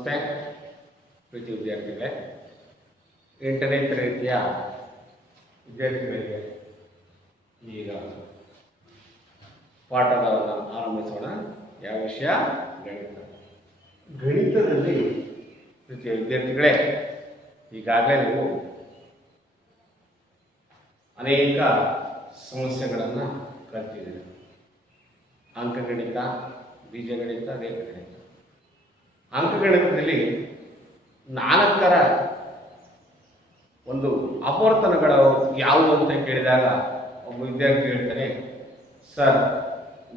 ನಮಸ್ತೆ ಪ್ರೀತಿ ವಿದ್ಯಾರ್ಥಿಗಳೇ, 8ನೇ ತರಗತಿಯ ವಿದ್ಯಾರ್ಥಿಗಳಿಗೆ ಈಗ ಪಾಠವನ್ನು ಆರಂಭಿಸೋಣ. ಯಾವ ವಿಷಯ? ಗಣಿತ. ಗಣಿತದಲ್ಲಿ ಪ್ರೀತಿಯ ವಿದ್ಯಾರ್ಥಿಗಳೇ, ಈಗಾಗಲೇ ನೀವು ಅನೇಕ ಸಮಸ್ಯೆಗಳನ್ನು ಕಲಿತಿದ್ದೀರಿ. ಅಂಕಗಣಿತ, ಬೀಜಗಣಿತ, ರೇಖಾಗಣಿತ. ಅಂಕಗಣಿತದಲ್ಲಿ 4ರ ಒಂದು ಅಪವರ್ತನಗಳು ಯಾವುವು ಅಂತ ಕೇಳಿದಾಗ ಒಬ್ಬ ವಿದ್ಯಾರ್ಥಿ ಹೇಳ್ತಾನೆ, ಸರ್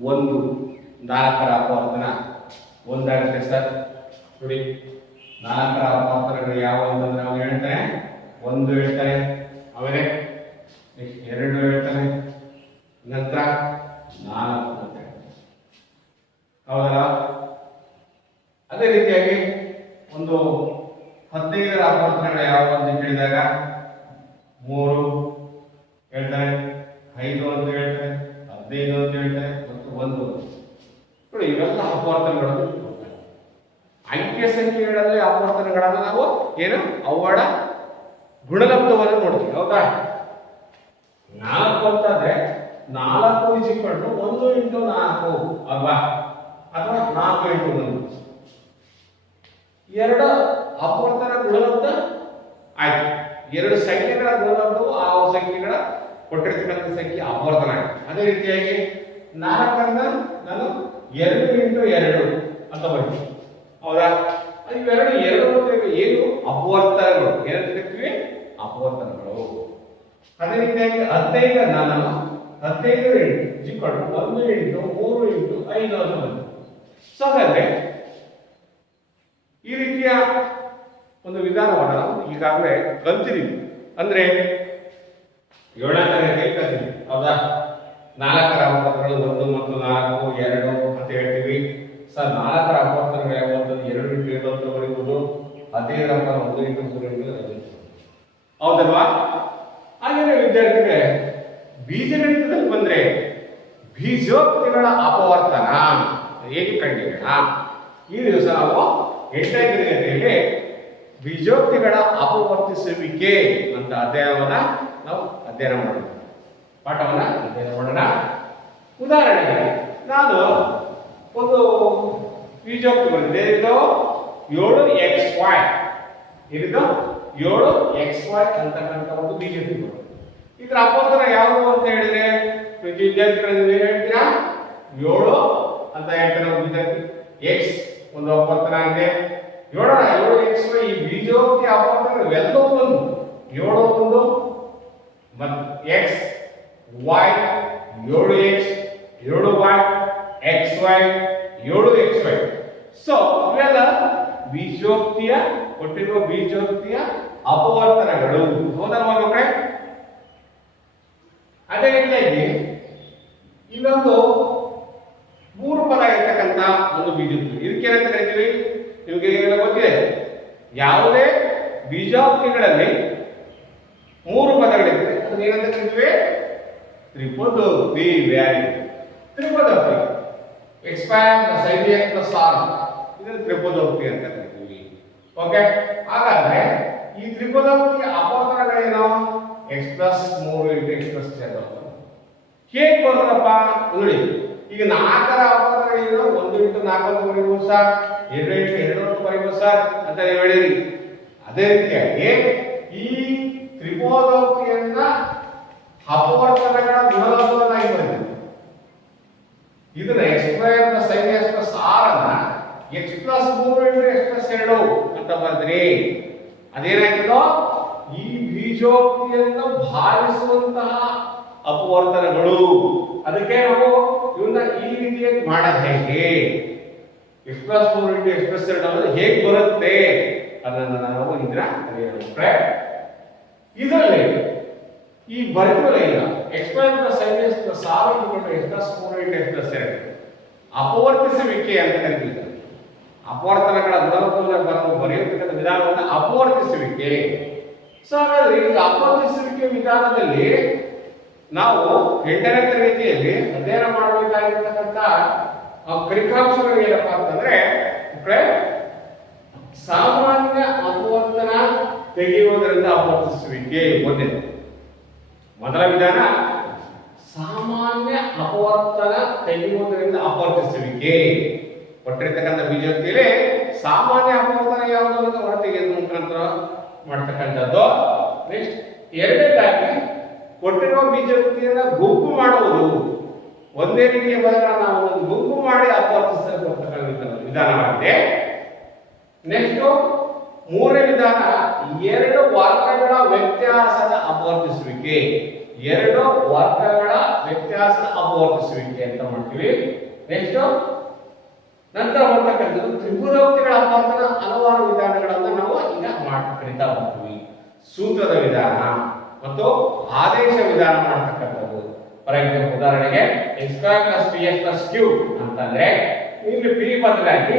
4ರ ಅಪವರ್ತನ 1 ಆಗುತ್ತೆ ಸರ್. ನೋಡಿ, 4ರ ಅಪವರ್ತನಗಳು ಯಾವುವು ಅಂತ ನಾವು ಹೇಳ್ತಾನೆ, 1 ಹೇಳ್ತಾನೆ, ಆಮೇಲೆ 2 ಹೇಳ್ತಾನೆ, ನಂತರ 4 ಅಂತ ಹೇಳ್ತಾನೆ. ಹೌದಲ್ಲ? ಅದೇ ರೀತಿಯಾಗಿ ಒಂದು 15ರ ಅಪವರ್ತನಗಳು ಯಾವುವು ಅಂತ ಕೇಳಿದಾಗ 3 ಹೇಳ್ತಾರೆ, 5 ಅಂತ ಹೇಳ್ತಾರೆ, 15 ಅಂತ ಹೇಳ್ತಾರೆ ಮತ್ತು 1. ನೋಡಿ, ಇವೆಲ್ಲ ಅಪವರ್ತನಗಳನ್ನು ಕೊಡ್ತಾರೆ. ಅಂಕೆ ಸಂಖ್ಯೆಗಳಲ್ಲಿ ಅಪವರ್ತನಗಳನ್ನು ನಾವು ಏನು ಅವುಗಳ ಗುಣಲಬ್ಧವನ್ನು ನೋಡ್ತೀವಿ. ಹೌದಾ? 4 ಅಂತಾದ್ರೆ 4 1 × 4 ಅಲ್ವಾ? ಅಥವಾ 4 × 1. 2 ಅಪವರ್ತನ ಗುಣಲಬ್ಧ ಆಯ್ತು. 2 ಸಂಖ್ಯೆಗಳ ಗುಣಲಬ್ಧವು ಆ ಸಂಖ್ಯೆಗಳ ಕೊಟ್ಟಿರ್ತಕ್ಕಂಥ ಸಂಖ್ಯೆ ಅಪವರ್ತನ ಆಯ್ತು. ಅದೇ ರೀತಿಯಾಗಿ 4 ನಾನು 2 × 2 ಅಂತ ಬರ್ತೀನಿ. ಹೌದಾ? ಇವೆರಡು ಏನು ಅಪವರ್ತನಗಳು, ಏನಂತ ಕರಿತೀವಿ? ಅಪವರ್ತನಗಳು. ಅದೇ ರೀತಿಯಾಗಿ 15 ನಾನು 15 × 1 × 3 × 5 ಅಂತ ಬಂತು. ಸೊ ಹಾಗಾದ್ರೆ ಈ ರೀತಿಯ ಒಂದು ವಿಧಾನವನ್ನು ನಾವು ಈಗಾಗಲೇ ಕಲ್ತಿದ್ದೀವಿ. ಅಂದ್ರೆ 7ನೇ ತರಗತಿಯಲ್ಲಿ ಕಲ್ತಿದ್ದೀವಿ. ಹೌದಾ? 4ರ ಅಪವರ್ತನಗಳು 1 ಮತ್ತು 4, 2 ಅಂತ ಹೇಳ್ತೀವಿ. ಸರ್ 4ರ ಅಪವರ್ತನಗಳು ಯಾವ ಅಂತ 2 × 7 ಅಂತ ಬರೀಬಹುದು. 15ರ ಅಪವರ್ತನ 1 × 3 × 5. ಹೌದಲ್ವಾ? ಹಾಗೆಯೇ ವಿದ್ಯಾರ್ಥಿಗಳೇ, ಬೀಜಗಣಿತದಲ್ಲಿ ಬಂದ್ರೆ ಬೀಜೋಕ್ತಿಗಳ ಅಪವರ್ತನ ಹೇಗೆ ಕಂಡುಹಿಡಿಯೋಣ? ಈ ದಿವಸ ನಾವು 8ನೇ ತರಗತಿಯಲ್ಲಿ ಬೀಜೋಕ್ತಿಗಳ ಅಪವರ್ತಿಸುವಿಕೆ ಅಂತ ಅಧ್ಯಾಯವನ್ನ ನಾವು ಅಧ್ಯಯನ ಮಾಡೋಣ. ಪಾಠವನ್ನ ಅಧ್ಯಯನ ಮಾಡೋಣ. ಉದಾಹರಣೆಗೆ ನಾನು ಒಂದು ಬೀಜೋಕ್ತಿ ಬರೆದಿದೆ. ಇದು 7xy, ಇದು 7xy ಅಂತಕ್ಕಂಥ ಒಂದು ಬೀಜೋಕ್ತಿ ಬರುತ್ತೆ. ಇದರ ಅಪವರ್ತನ ಯಾವುದು ಅಂತ ಹೇಳಿದ್ರೆ ವಿದ್ಯಾರ್ಥಿಗಳು ನೀವು ಹೇಳ್ತೀರಾ? 7 ಅಂತ ಹೇಳ್ತಾರೆ ಒಂದು ವಿದ್ಯಾರ್ಥಿ. x ಒಂದು ಅಪವರ್ತನ ಆಗಿದೆ. 7xy ಈ ಬೀಜೋಕ್ತಿ ಅಪವರ್ತನ ಇವೆಲ್ಲವೂ ಒಂದು 7 ಒಂದು ಮತ್ತು x y 7x 7y xy 7xy. So ಇವೆಲ್ಲ ಬೀಜೋಕ್ತಿಯ ಕೊಟ್ಟಿರುವ ಬೀಜೋಕ್ತಿಯ ಅಪವರ್ತನಗಳು. ಹೌದಲ್ವಾ ಮಕ್ಕಳೇ? ಅದೇ ರೀತಿಯಾಗಿ ಇಲ್ಲೊಂದು 3 ಪದ ಇರತಕ್ಕಂತ ಒಂದು ಬೀಜೋಕ್ತಿ. ಇದಕ್ಕೆ ಏನಂತ ಕರಿತೀವಿ? ನಿಮಗೆ ಗೊತ್ತಿದೆ, ಯಾವುದೇ ಬೀಜೋಕ್ತಿಗಳಲ್ಲಿ 3 ಪದಗಳಿರ್ತದೆ ಅದನ್ನ ಏನಂತ ಕರಿತೀವಿ? ತ್ರಿಪದೋಕ್ತಿ. ತ್ರಿಪದೋಕ್ತಿ x² + 5x + 6 ಇದನ್ನು ತ್ರಿಪದೋಕ್ತಿ ಅಂತ ಕರಿತೀವಿ. ಓಕೆ? ಹಾಗಾದ್ರೆ ಈ ತ್ರಿಪದೋಕ್ತಿಯ ಅಪವರ್ತನಗಳೇನು? x + 3 × x + 2. ಹೇಗೆ ಬರುತ್ತಪ್ಪ ನೋಡಿ, ಈಗ 4ರ ಅಪವರ್ತನಗಳೇನು? 1 × 4 ಅಂತ ಬರೀಬಹುದು ಸರ್, 2 × 2 ಅಂತ ಬರೀಬಹುದು ಸರ್ ಅಂತ ನೀವು ಹೇಳಿರಿ. ಅದೇ ರೀತಿಯಾಗಿ ಈ ತ್ರಿಪದೋಕ್ತಿಯನ್ನ ಅಪವರ್ತನಗಳ ಗುಣಲಬ್ಧವನ್ನಾಗಿ ಬರೆದಿದೆ. ಇದನ್ನ x² + 5x + 6 ಅನ್ನ x + 3 × x + 2 ಅಂತ ಬರೆದ್ರಿ. ಅದೇನಾಯ್ತದೋ ಈ ಬೀಜೋಕ್ತಿಯನ್ನು ಭಾಗಿಸುವಂತಹ ಅಪವರ್ತನಗಳು. ಅದಕ್ಕೆ ನಾವು ಇವನ್ನ ಈ ರೀತಿಯಾಗಿ ಮಾಡೋದು ಹೇಗೆ? x + 3 × x + 2 ಅಂದ್ರೆ ಹೇಗೆ ಬರುತ್ತೆ ಅದನ್ನು ನಾವು ಇದನ್ನ ಕಲಿಯೋಣ. ಇದರಲ್ಲಿ ಈ ಬರೆಯುವ x² + 5x + 6 = x + 3 × x + 2 ಅಪವರ್ತಿಸುವಿಕೆ ಅಂತ ಕರೀತೀವಿ. ಅಪವರ್ತನಗಳ ಗುಣಲಬ್ಧವನ್ನು ಬರೆಯತಕ್ಕಂಥ ವಿಧಾನವನ್ನು ಅಪವರ್ತಿಸುವಿಕೆ. ಸೊ ಹಾಗಾದ್ರೆ ಈ ಅಪವರ್ತಿಸುವಿಕೆ ವಿಧಾನದಲ್ಲಿ ನಾವು 8ನೇ ತರಗತಿಯಲ್ಲಿ ಅಧ್ಯಯನ ಮಾಡಬೇಕಾಗಿರತಕ್ಕಂಥ ಫಲಿತಾಂಶಗಳು ಏನಪ್ಪಾ ಅಂತಂದ್ರೆ ಸಾಮಾನ್ಯ ಅಪವರ್ತನ ತೆಗೆಯುವುದರಿಂದ ಅಪವರ್ತಿಸುವಿಕೆ. ಮೊದಲ ವಿಧಾನ ಸಾಮಾನ್ಯ ಅಪವರ್ತನ ತೆಗೆಯುವುದರಿಂದ ಅಪವರ್ತಿಸುವಿಕೆ. ಕೊಟ್ಟಿರ್ತಕ್ಕಂಥ ಬೀಜೋಕ್ತಿಯಲ್ಲಿ ಸಾಮಾನ್ಯ ಅಪವರ್ತನ ಯಾವುದು ಅಂತ ಹೊರತೆಗೆಯುವ ಮುಖಾಂತರ ಮಾಡ್ತಕ್ಕಂಥದ್ದು. ನೆಕ್ಸ್ಟ್ ಎರಡನೇದಾಗಿ ಕೊಟ್ಟಿರುವ ಬೀಜೋಕ್ತಿಯನ್ನ ಗುಂಪು ಮಾಡುವುದು. ಒಂದೇ ರೀತಿಯ ಪದಗಳನ್ನು ನಾವು ಒಂದು ಗುಂಪು ಮಾಡಿ ಅಪವರ್ತಿಸತಕ್ಕಂಥ ವಿಧಾನವಾಗಿದೆ. ನೆಕ್ಸ್ಟ್ ಮೂರನೇ ವಿಧಾನ ಎರಡು ವರ್ಗಗಳ ವ್ಯತ್ಯಾಸದ ಅಪವರ್ತಿಸುವಿಕೆ. ಎರಡು ವರ್ಗಗಳ ವ್ಯತ್ಯಾಸದ ಅಪವರ್ತಿಸುವಿಕೆ ಅಂತ ಮಾಡ್ತೀವಿ. ನೆಕ್ಸ್ಟ್ ನಂತರ ಬರ್ತಕ್ಕಂಥದ್ದು ತ್ರಿಭುಜೋಕ್ತಿಗಳ ಅಪವರ್ತನ ಹಲವಾರು ವಿಧಾನಗಳನ್ನು ನಾವು ಈಗ ಕಲಿತಾ ಹೋಗ್ತೀವಿ. ಸೂತ್ರದ ವಿಧಾನ ಮತ್ತು ಆದೇಶ ವಿಧಾನ ಮಾಡ್ತಕ್ಕಂಥದ್ದು. ಫಾರ್ ಎಕ್ಸಾಂಪಲ್ ಉದಾಹರಣೆಗೆ x² + px + q ಅಂತಂದ್ರೆ ಇಲ್ಲಿ p ಬದಲಾಗಿ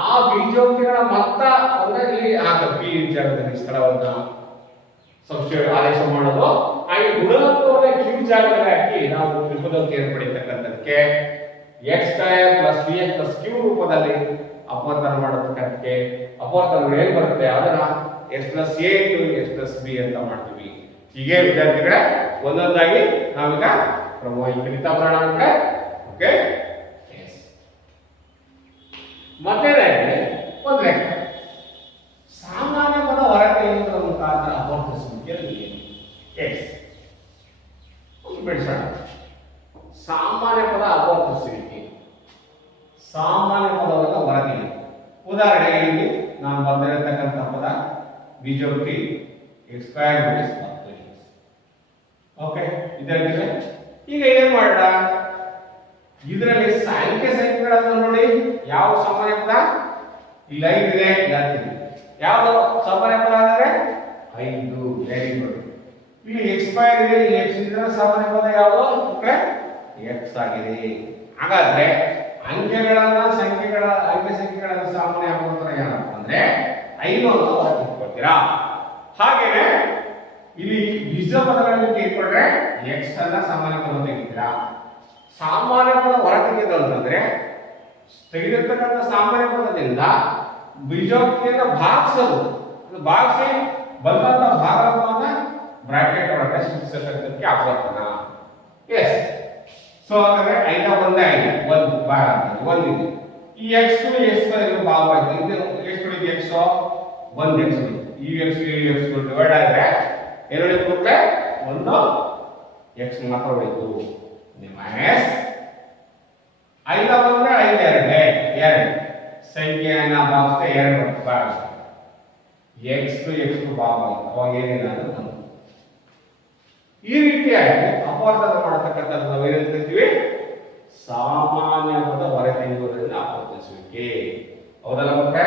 ಆ ಬೀಜೋಕ್ತಿಗಳ ಮೊತ್ತ ಅಂದ್ರೆ ಇಲ್ಲಿ ಆಗ p ಜಾಗದಲ್ಲಿ ಸ್ಥಳವನ್ನ ಸಬ್ಸ್ಟಿಟ್ಯೂಟ್ ಆದೇಶ ಮಾಡೋದು. ಹಾಗೆ ಗುಣಲಬ್ಧವನ್ನ q ಜಾಗದಲ್ಲಿ ಹಾಕಿ ನಾವು ತ್ರಿಭುಜೋಕ್ತಿಯನ್ನು ಪಡೆಯತಕ್ಕಂಥದಕ್ಕೆ x² + px + q ರೂಪದಲ್ಲಿ ಅಪವರ್ತನ ಮಾಡತಕ್ಕಂಥಕ್ಕೆ ಅಪವರ್ತನಗಳು ಏನು ಬರುತ್ತೆ ಅದನ್ನ x + a × x + b ಅಂತ ಮಾಡ್ತೀವಿ. ಹೀಗೆ ವಿದ್ಯಾರ್ಥಿಗಳೇ ಒಂದೊಂದಾಗಿ ನಾವೀಗ ಪ್ರಮುಖ ಕಲಿತಾ ಬರೋಣ ಅಂದ್ರೆ ಓಕೆ. ಮೊದಲನೇದಾಗಿ ಒಂದು ಲೆಕ್ಕ ಸಾಮಾನ್ಯ ಪದ ಹೊರತೆಗೆಯುವುದರ ಮುಖಾಂತರ ಅಪವರ್ತಿಸುವಿಕೆ ಬಿಡಿಸೋಣ. ಸಾಮಾನ್ಯ ಪದ ಅಪವರ್ತಿಸುವಿಕೆ, ಸಾಮಾನ್ಯ ಪದವನ್ನು ಹೊರತೆಗೆಯುವುದು. ಉದಾಹರಣೆಗೆ ಇಲ್ಲಿ ನಾನು ಬರೆದಿರತಕ್ಕಂಥ ಪದ ಬೀಜೋಕ್ತಿ x² - 10x. ಓಕೆ, ಇದರಲ್ಲಿ ಈಗ ಏನ್ ಮಾಡೋಣ, ಇದರಲ್ಲಿ ಸಂಖ್ಯೆಗಳನ್ನು ನೋಡಿ. ಯಾವ ಸಾಮಾನ್ಯ ಪದ ಇಲ್ಲಿ 5 ಇದೆ, ಯಾವುದು ಸಾಮಾನ್ಯ ಪದ ಅಂದ್ರೆ 5. Very good. ಇಲ್ಲಿ x² ಇದೆ, ಈ x ಇದರ ಸಾಮಾನ್ಯ ಪದ ಯಾವುದು ಓಕೆ x ಆಗಿದೆ. ಹಾಗಾದ್ರೆ ಅಂಕೆ ಸಂಖ್ಯೆಗಳ ಸಾಮಾನ್ಯ ಅಪವರ್ತನ ಏನಪ್ಪ ಅಂದ್ರೆ 5 ಅಂತ ಹೊರಟಿಟ್ಕೊಳ್ತೀರಾ. ಹಾಗೇನೆ ಇಲ್ಲಿ ಬೀಜ ಪದಗಳನ್ನು ತೆಗೆದುಕೊಂಡ್ರೆ x ಅನ್ನ ಸಾಮಾನ್ಯ ಪದ ತೆಗಿತೀರಾ. ಸಾಮಾನ್ಯ ಪದ ಹೊರತೆಗೆದು ಅಂತಂದ್ರೆ ತೆಗೆದಿರ್ತಕ್ಕಂಥ ಸಾಮಾನ್ಯ ಪದದಿಂದ ಬೀಜೋಕ್ತಿಯನ್ನು ಭಾಗಿಸೋದು. ಭಾಗಿಸಿ ಬಂದಂತ ಭಾಗವನ್ನ ಬ್ರಾಕೆಟ್ ಒಳಗೆ ಸೂಚಿಸತಕ್ಕಂಥಕ್ಕೆ ಅಪವರ್ತನ. ಎಸ್. ಸೊ ಹಾಗಾದ್ರೆ 5 ಒಂದೇ 1 ಭಾಗ ಒಂದಿದೆ. ಈ x ಭಾಗವಾಯ್ತು. ಇದು ಎಷ್ಟು ಉಳಿದು x 1 x ಈ x ಡಿವೈಡ್ ಆದ್ರೆ ಏನು ಉಳಿತು? ಒಂದು x ಮಾತ್ರ ಉಳಿತು. ಮೈನಸ್ 5 ಬಂದ್ರೆ 5 2 ಸಂಖ್ಯೆಯನ್ನ ಭಾಗಿಸಿದ್ರೆ 2 ಭಾಗ x ಭಾಗವಾಯಿತು. ಅವಾಗ ಏನಿಲ್ಲ ಅಂತ ಈ ರೀತಿಯಾಗಿ ಅಪವರ್ತನ ಮಾಡತಕ್ಕಂಥದ್ದು ನಾವು ಏನು ಹೇಳ್ತೀವಿ? ಸಾಮಾನ್ಯ ಪದ ಹೊರತೆಗೆಯುವುದರಿಂದ ಅಪವರ್ತಿಸುವಿಕೆ. ಹೌದಲ್ಲ ಮಕ್ಕಳೇ?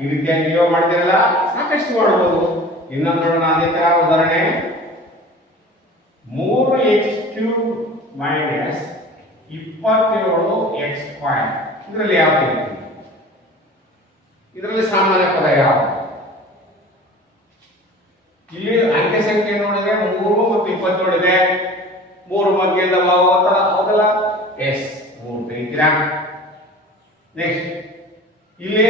ಈ ರೀತಿಯಾಗಿ ನೀವು ಮಾಡ್ತೀರಲ್ಲ, ಸಾಕಷ್ಟು ಮಾಡಬಹುದು. ಇನ್ನೊಂದು ನೋಡೋಣ. ಅದೇ ತರ ಉದಾಹರಣೆ 3x³ - 27x². ಇದರಲ್ಲಿ ಯಾವುದು? ಇದರಲ್ಲಿ ಸಾಮಾನ್ಯ ಪದ ಯಾವುದು? ಇಲ್ಲಿ ಅಂಕೆ ಸಂಖ್ಯೆ ನೋಡಿದ್ರೆ 3 ಮತ್ತು 27 ಇದೆ. 3 ಮಧ್ಯದ ಭಾಗವತ ಹೌದಲ್ಲ? ಎಸ್ 3 ತೆಗಿತೀರಾ. ನೆಕ್ಸ್ಟ್ ಇಲ್ಲಿ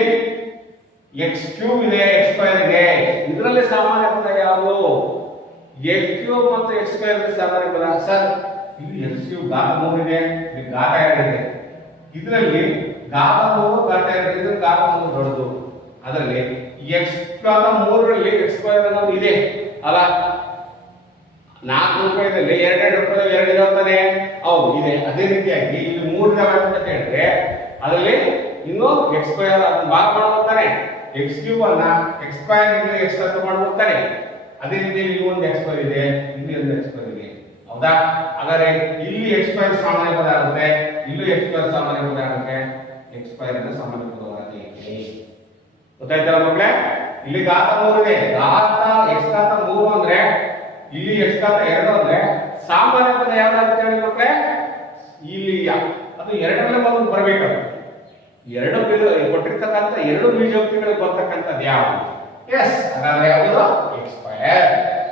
x³ ಇದೆ, x² ಇದೆ. ಇದರಲ್ಲಿ ಸಾಮಾನ್ಯ ಪದ ಯಾವುದು? x³ ಮತ್ತು x² ಸಾಮಾನ್ಯ ಪದ ಸರ್ ಇಲ್ಲಿ x³ ಘಾತ 3 ಇದೆ, ಇಲ್ಲಿ ಘಾತ 2 ಇದೆ. ಇದರಲ್ಲಿ ಘಾತ 3 ಘಾತ 2 ಇದೆ. ಘಾತ 3 ದೊಡ್ಡದು. ಅದರಲ್ಲಿ x³ ರಲ್ಲಿ x² ಅನ್ನೋದು ಇದೆ ಅಲ್ಲ, 4 ರೂಪಾಯಿದಲ್ಲಿ 2 ರೂಪಾಯಿ 2 ಇದಾಗ್ತದೆ. ಹೌದು ಇದೆ. ಅದೇ ರೀತಿಯಾಗಿ ಇಲ್ಲಿ 3 ಇದಾವೆ ಅಂತ ಹೇಳಿದ್ರೆ ಅದರಲ್ಲಿ ಇನ್ನು x² ಅದನ್ನ ಭಾಗ ಮಾಡ್ಬೋದಾನೆ. x³ ಅನ್ನ x² ಇಂದ x ಅಂತ ಮಾಡ್ಬೋದಾನೆ. ಅದೇ ರೀತಿ ಇಲ್ಲಿ ಒಂದು x² ಇದೆ, ಇಲ್ಲಿ ಒಂದು x² ಇದೆ. ಹೌದಾ? ಹಾಗಾದ್ರೆ ಇಲ್ಲಿ x² ಸಾಮಾನ್ಯ ಪದ ಆಗುತ್ತೆ, ಇಲ್ಲೂ x² ಸಾಮಾನ್ಯ ಪದ ಆಗುತ್ತೆ. x² ಅನ್ನ ಸಾಮಾನ್ಯ ಪದವಾಗಿ ಗೊತ್ತಾಯ್ತಲ್ಲ ಮಕ್ಕಳೇ? ಇಲ್ಲಿ ಘಾತ 3 ಇದೆ. ಘಾತ x ಘಾತ 3 ಅಂದ್ರೆ ಇಲ್ಲಿ x ಘಾತ 2 ಅಂದ್ರೆ ಸಾಮಾನ್ಯ ಪದ ಯಾವುದು ಅಂತ ಹೇಳಿ ಮಕ್ಕಳೇ? ಇಲ್ಲಿ ಅದು 2ರಲ್ಲಿ ಬಂದು ಬರಬೇಕು. ಎರಡು ಕೊಟ್ಟಿರ್ತಕ್ಕಂಥ 2 ಬೀಜೋಕ್ತಿಗಳಿಗೆ ಬರ್ತಕ್ಕಂಥದ್ದು ಯಾವುದು? ಎಸ್. ಹಾಗಾದ್ರೆ ಯಾವುದು?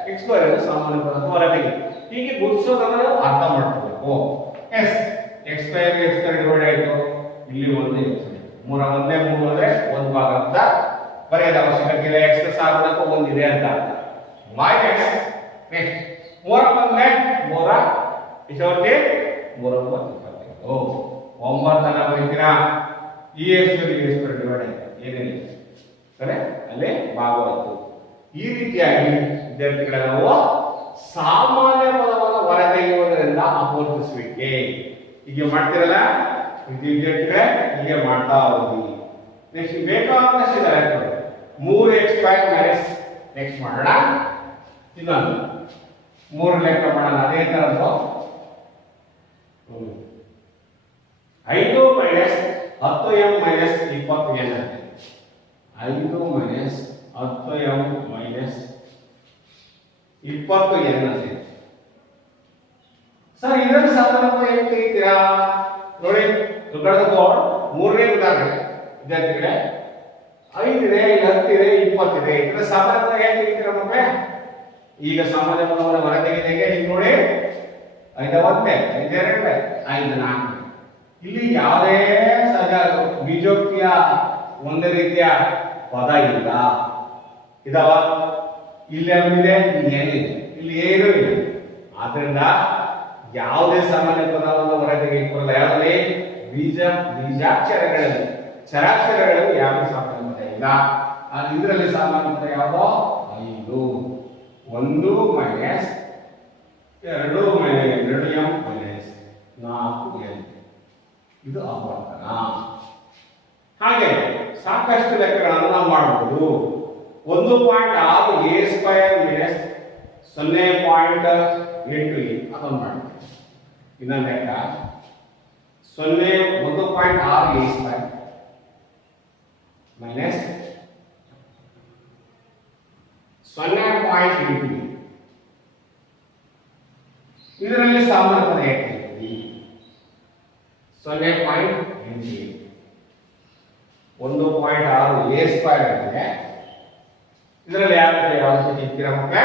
x² ಇದು ಸಾಮಾನ್ಯ ಪದ ಹೊರಗೆ. ಹೀಗೆ ಗುರುತಿಸೋದನ್ನ ಅರ್ಥ ಮಾಡ್ಕೋಬೇಕು. ಎಸ್ x² ಡಿವೈಡ್ ಆಯಿತು. ಇಲ್ಲಿ ಒಂದು 3 ಒಂದೇ 3 ಅಂದ್ರೆ 1 ಭಾಗ ಅಂತ ಬರೆಯೋದು ಅವಶ್ಯಕತೆ ಇಲ್ಲ, ಎಕ್ಸ್ ಸಾಗುಣಕ್ಕೆ ಒಂದಿದೆ ಅಂತ. ಮೈನಸ್ ನೆಕ್ಸ್ಟ್ ಮೂರ ಬಂದ್ರೆ ಮೂರ ಇಷ್ಟೊತ್ತಿ ಮೂರ 25 ಒಂಬತ್ತನ್ನ ಬರೀತೀರಾ. ಈ ಎಷ್ಟು ಡಿವೈಡ್ ಏನೇನು ಸರಿ ಅಲ್ಲೇ ಭಾಗವಾಯಿತು. ಈ ರೀತಿಯಾಗಿ ವಿದ್ಯಾರ್ಥಿಗಳ ನಾವು ಸಾಮಾನ್ಯ ಪದವನ್ನು ಹೊರತೆಗೆಯುವುದರಿಂದ ಅಪೂರ್ತಿಸುವಿಕೆ ಹೀಗೆ ಮಾಡ್ತಿರಲ್ಲ ವಿದ್ಯಾರ್ಥಿಗಳೇ, ಹೀಗೆ ಮಾಡ್ತಾ ಹೋಗಿ. ನೆಕ್ಸ್ಟ್ ಬೇಕಾದಷ್ಟು ಇದೆ 3x² ಮೈನಸ್ ನೆಕ್ಸ್ಟ್ ಮಾಡೋಣ. ಇನ್ನೊಂದು 3 ಲೆಕ್ಕ ಮಾಡೋಣ. ಅದೇ ತರದ್ದು 5 ಮೈನಸ್ 10m ಮೈನಸ್ 20n ಅಂತೆ. 5 ಮೈನಸ್ 10m ಮೈನಸ್ 20n ಅಂತೆ. ಸರ್ ಇದರ ಸಾಮಾನ್ಯ ಹೇಗೆ ತೆಗಿತೀರಾ ನೋಡಿ. ಬೋರ್ಡ್ ಮೂರನೇ ಉದಾಹರಣೆ ವಿದ್ಯಾರ್ಥಿಗಳೇ, 5 ಇದೆ, 10 ಇದೆ, 20 ಇದೆ. ಇದರ ಸಾಮಾನ್ಯ ಹೇಗೆ ತೆಗಿತೀರಾ ಮಕ್ಕಳೇ? ಈಗ ಸಾಮಾನ್ಯ ಪದವನ್ನು ಹೊರ ತೆಗೆದಾಗ ಈಗ ನೋಡಿ 5 ಒಂದೇ, 5 ಎರಡೇ, 5 4. ಇಲ್ಲಿ ಯಾವುದೇ ಸಹಜ ಬೀಜೋಕ್ತಿಯ ಒಂದೇ ರೀತಿಯ ಪದ ಇಲ್ಲ. ಇದಾವ ಇಲ್ಲಿ ಏನಿದೆ, ಇಲ್ಲಿ ಏನಿದೆ, ಇಲ್ಲಿ ಏನೂ ಇಲ್ಲ. ಆದ್ರಿಂದ ಯಾವುದೇ ಸಾಮಾನ್ಯ ಪದವನ್ನು ಹೊರ ತೆಗೆದುಕೊಳ್ಳಲ್ಲ. ಯಾವುದೇ ಬೀಜಾಕ್ಷರಗಳಲ್ಲಿ ಚರಾಕ್ಷರಗಳಲ್ಲಿ ಯಾವುದೇ ಸಾಮಾನ್ಯ ಪದ ಇಲ್ಲ. ಇದರಲ್ಲಿ ಸಾಮಾನ್ಯ ಪದ ಯಾವುದೋ 5 1 ಮೈನಸ್ 2 2m ಮೈನಸ್ 4n. ಇದು ಆವರ್ತನ. ಹಾಗೆ ಸಾಕಷ್ಟು ಲೆಕ್ಕಗಳನ್ನು ನಾವು ಮಾಡಬಹುದು. 1.6 a² ಮೈನಸ್ 0.8 ಅದನ್ನು ಮಾಡ್ತೀವಿ. ಇನ್ನೊಂದು ಲೆಕ್ಕ 1.6 a² ಮೈನಸ್ 0.8. ಇದರಲ್ಲಿ ಸಾಮಾನ್ಯ ಪದ ಹೇಳ್ತೀವಿ 0.8. 1.6 a² ಆಗಿದೆ. ಇದರಲ್ಲಿ ಯಾವ ಸಿಗ್ತೀರಾ ಮಕ್ಕಳೇ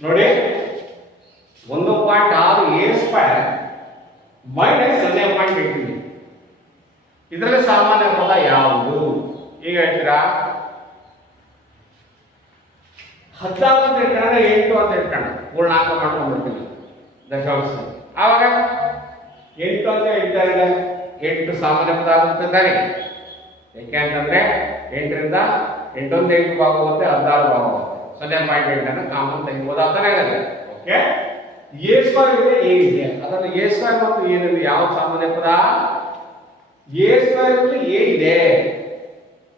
ನೋಡಿ. 1.6 a² ಮೈನಸ್ 0.8. ಇದರಲ್ಲಿ ಸಾಮಾನ್ಯ ಪದ ಯಾವುದು ಈಗ ಹೇಳ್ತೀರಾ? 14 ಅಂತ ಇಟ್ಕೊಂಡ್ರೆ 8 ಅಂತ ಇಟ್ಕೊಂಡ್ರೆ ಪೂರ್ಣಾಂಕ ಮಾಡ್ಕೊಂಡ್ಬಿಡ್ತೀವಿ ದಶಾಂಶ. ಆವಾಗ 8 ಅಂತ ಇಟ್ಟಾಗ 8 ಸಾಮಾನ್ಯ ಪದ ಆಗುತ್ತಿದ್ದಾಗ, ಯಾಕೆಂತಂದ್ರೆ 8ರಿಂದ 8 ಭಾಗ ಹೋಗುತ್ತೆ, 16 ಭಾಗ ಹೋಗುತ್ತೆ. 0.8 ಅನ್ನು ಕಾಮನ್ ತೆಗಿಬಹುದು ಅಂತಾನೆ ಇದೆ. ಓಕೆ, a² ಇದೆ, a ಇದೆ. ಅದರಲ್ಲಿ a² ಮತ್ತು ಏನಿದೆ ಯಾವ ಸಾಮಾನ್ಯ ಪದ? a² ಅಲ್ಲಿ a ಇದೆ.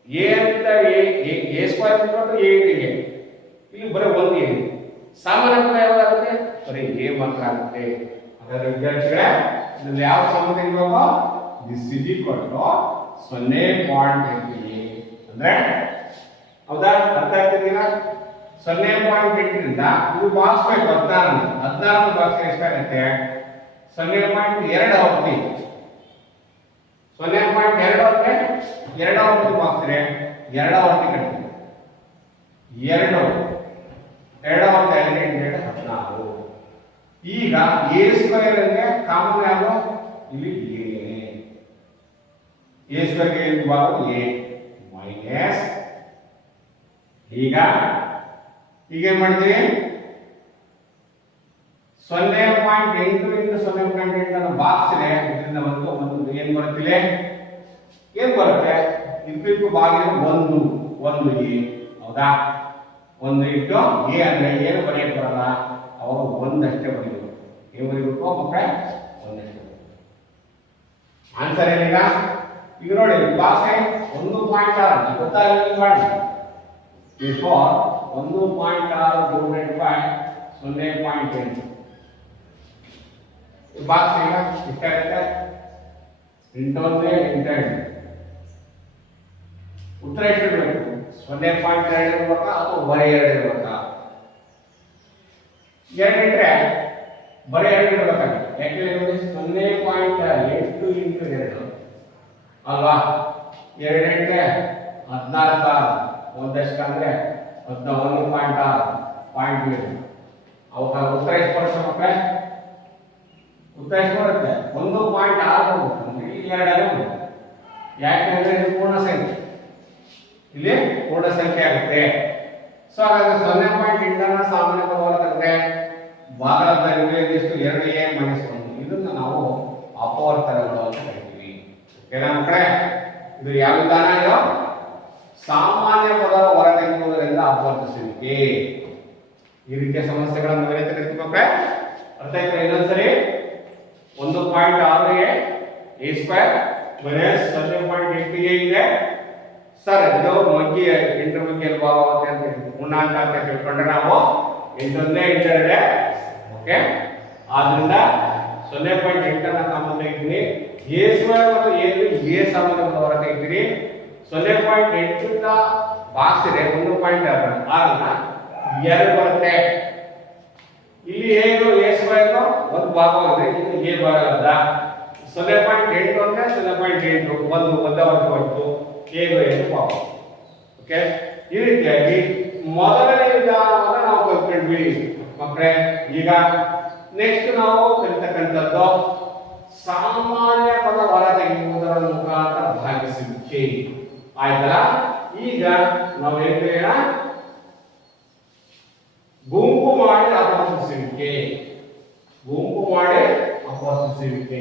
a ಅಂತ a² ಅಂದ್ಕೊಂಡು a ಇದೆ. ಇಲ್ಲಿ ಬರೀ 1 ಇದೆ. ಸಾಮಾನ್ಯ ಪದ ಯಾವ್ದಾಗುತ್ತೆ? ಬರೀ a ಮಾತ್ರ ಆಗುತ್ತೆ. ಅದರ ವಿದ್ಯಾರ್ಥಿಗಳೇ ಇದರಲ್ಲಿ ಯಾವ ಸಾಮಾನ್ಯ ತೆಗಿಬೇಕು? ದಿಸ್ ಇಸ್ ಈಕ್ವಲ್ ಟು 0.8 ಅಂದ್ರೆ ಹೌದಾ? ಅರ್ಥ ಆಗ್ತಿದೆಯಾ? 0.8ರಿಂದ ಇದು ಭಾಗಿಸ್ಬೇಕು 16 ಭಾಗಿಸಿದ್ರೆ ಎಷ್ಟಾಗುತ್ತೆ? 0.2 ಆಗುತ್ತೆ. 0.2 ಆಗುತ್ತೆ. 2 ಆಗುತ್ತೆ ಭಾಗಿಸಿದ್ರೆ 2 ಆಗುತ್ತೆ ಕಟ್ಟಿ 2 ಆಗುತ್ತೆ 14. ಈಗ a² ಅಂದ್ರೆ ಕಾಮನ್ ಯಾವುದು? ಇಲ್ಲಿ a² ಗೆ ಭಾಗ a ಮೈನಸ್ ಈಗ ಏನ್ ಮಾಡ್ತೀವಿ? 0.8 ಇಂದ 0.8 ಅನ್ನು ಭಾಗಿಸಿದ್ರೆ ಇದರಿಂದ ಒಂದು ಏನ್ ಬರುತ್ತಿಲ್ಲ? ಏನ್ ಬರುತ್ತೆ? ಇದಕ್ಕೂ ಭಾಗ 1 a ಹೌದಾ? 1 ಇಟ್ಟು a ಅಂದ್ರೆ ಏನು ಬರೆಯಕ್ಕೆ ಬರಲ್ಲ, ಅವಾಗ 1 ಅಷ್ಟೇ ಬರೀಬೇಕು. ಏನ್ ಬರೀಬೇಕು ಮಕ್ಕಳೇ? 1 ಅಷ್ಟೇ. ಆನ್ಸರ್ ಏನಿಲ್ಲ? ಈಗ ನೋಡಿ ಭಾಷೆ 1.6 ಗೊತ್ತಾಗಲಿಲ್ಲ ಮಾಡಿ. Before 1.6 divided by 0.8. ಬಾಕ್ಸ್ ಈಗ ಇಷ್ಟಾಗುತ್ತೆ. ಇಂಟೋನ್ಗೆ ಇಂಟೆಂಟ್ ಉತ್ತರ ಎಷ್ಟಿರಬೇಕು? 0.2 ಇರ್ಬೇಕಾ ಅಥವಾ ಬರೀ 2 ಇರ್ಬೇಕಾ? 2 ಇಟ್ರೆ ಬರೀ 2 ಇರ್ಬೇಕಾಗಿ. ಯಾಕೆ 0.8 ಇಂಟು 2 ಅಲ್ವಾ? 2 ಇಟ್ರೆ 14 ಒಂದಷ್ಟು ಅಂದ್ರೆ 1.6 ಅವಾಗ ಉತ್ತರ ಎಷ್ಟು ಬರುತ್ತೆ ಮಕ್ಕಳೇ? ಉತ್ತರ ಎಷ್ಟು ಬರುತ್ತೆ? 1.6 ಬರುತ್ತೆ. 2 ಯಾಕೆಂದ್ರೆ ಇದು ಪೂರ್ಣ ಸಂಖ್ಯೆ. ಇಲ್ಲಿ ಪೂರ್ಣ ಸಂಖ್ಯೆ ಆಗುತ್ತೆ. ಸೊ ಹಾಗಾದ್ರೆ 0.8 ಸಾಮಾನ್ಯ ಪದವನ್ನು ತೆಗೆದ್ರೆ ಭಾಗಲಬ್ಧ ಎಷ್ಟು 2a - 1 ಇದನ್ನ ನಾವು ಅಪವರ್ತನಗಳು ಅಂತ ಕರಿತೀವಿ. ಓಕೆನಾ ಮಕ್ಕಳೇ? ಇದು ಯಾವ ವಿಧಾನ? ಇದು ಸಾಮಾನ್ಯ ಪದ ಹೊರತೆಗೆಯುವುದರಿಂದ ಅಪವರ್ತಿಸುವಿಕೆ. ಈ ರೀತಿಯ ಸಮಸ್ಯೆಗಳನ್ನು ನಾವೇನು ಕರಿತೀವಿ ಮಕ್ಕಳೇ? ಅರ್ಥ ಆಯ್ತಾ? ಇನ್ನೊಂದ್ಸರಿ 1.6a a² - 0.8a ಇದೆ ಸರ್. ಇದು ಮಗ್ಗಿ 8 ಮಗ್ಗಿಯಲ್ಲಿ ಭಾಗವತೆ ಅಂತ ಪೂರ್ಣಾಂಕ ಅಂತ ತಿಳ್ಕೊಂಡ್ರೆ ನಾವು 8 ಒಂದೇ 8 ಎರಡೇ. ಓಕೆ, ಆದ್ರಿಂದ 0.8 ಅನ್ನ ಸಾಮಾನ್ಯ ತೆಗಿತೀನಿ. a² ಮತ್ತು a ಸಾಮಾನ್ಯ ಪದ ಹೊರ ತೆಗಿತೀನಿ. 0.8 ಇಂದ ಭಾಗಿಸಿದ್ರೆ 1.6 2 ಬರುತ್ತೆ. ಇಲ್ಲಿ ಏನು a² ಒಂದು ಭಾಗವಾಗಿದೆ, ಇದು a ಭಾಗ ಅಲ್ಲ. 0.8 ಅಂದ್ರೆ 0.8 ಒಂದು ಮಧ್ಯವರ್ತಿ ಹೋಯ್ತು, a ಭಾಗ. ಓಕೆ, ಈ ರೀತಿಯಾಗಿ ಮೊದಲನೇ ವಿಧಾನವನ್ನು ನಾವು ಕಲ್ತ್ಕೊಂಡ್ವಿ ಮಕ್ಕಳೇ. ಈಗ ನೆಕ್ಸ್ಟ್ ನಾವು ಕಲಿತಕ್ಕಂಥದ್ದು ಸಾಮಾನ್ಯ ಪದ ಹೊರ ತೆಗೆಯುವುದರ ಮುಖಾಂತರ ಭಾಗಿಸುವಿಕೆ. ಆಯ್ತಲ್ಲ? ಈಗ ನಾವು ಏನ್ ಹೇಳೋಣ? ಗುಂಪು ಮಾಡಿ ಅಪವರ್ತಿಸುವಿಕೆ. ಗುಂಪು ಮಾಡಿ ಅಪವರ್ತಿಸುವಿಕೆ.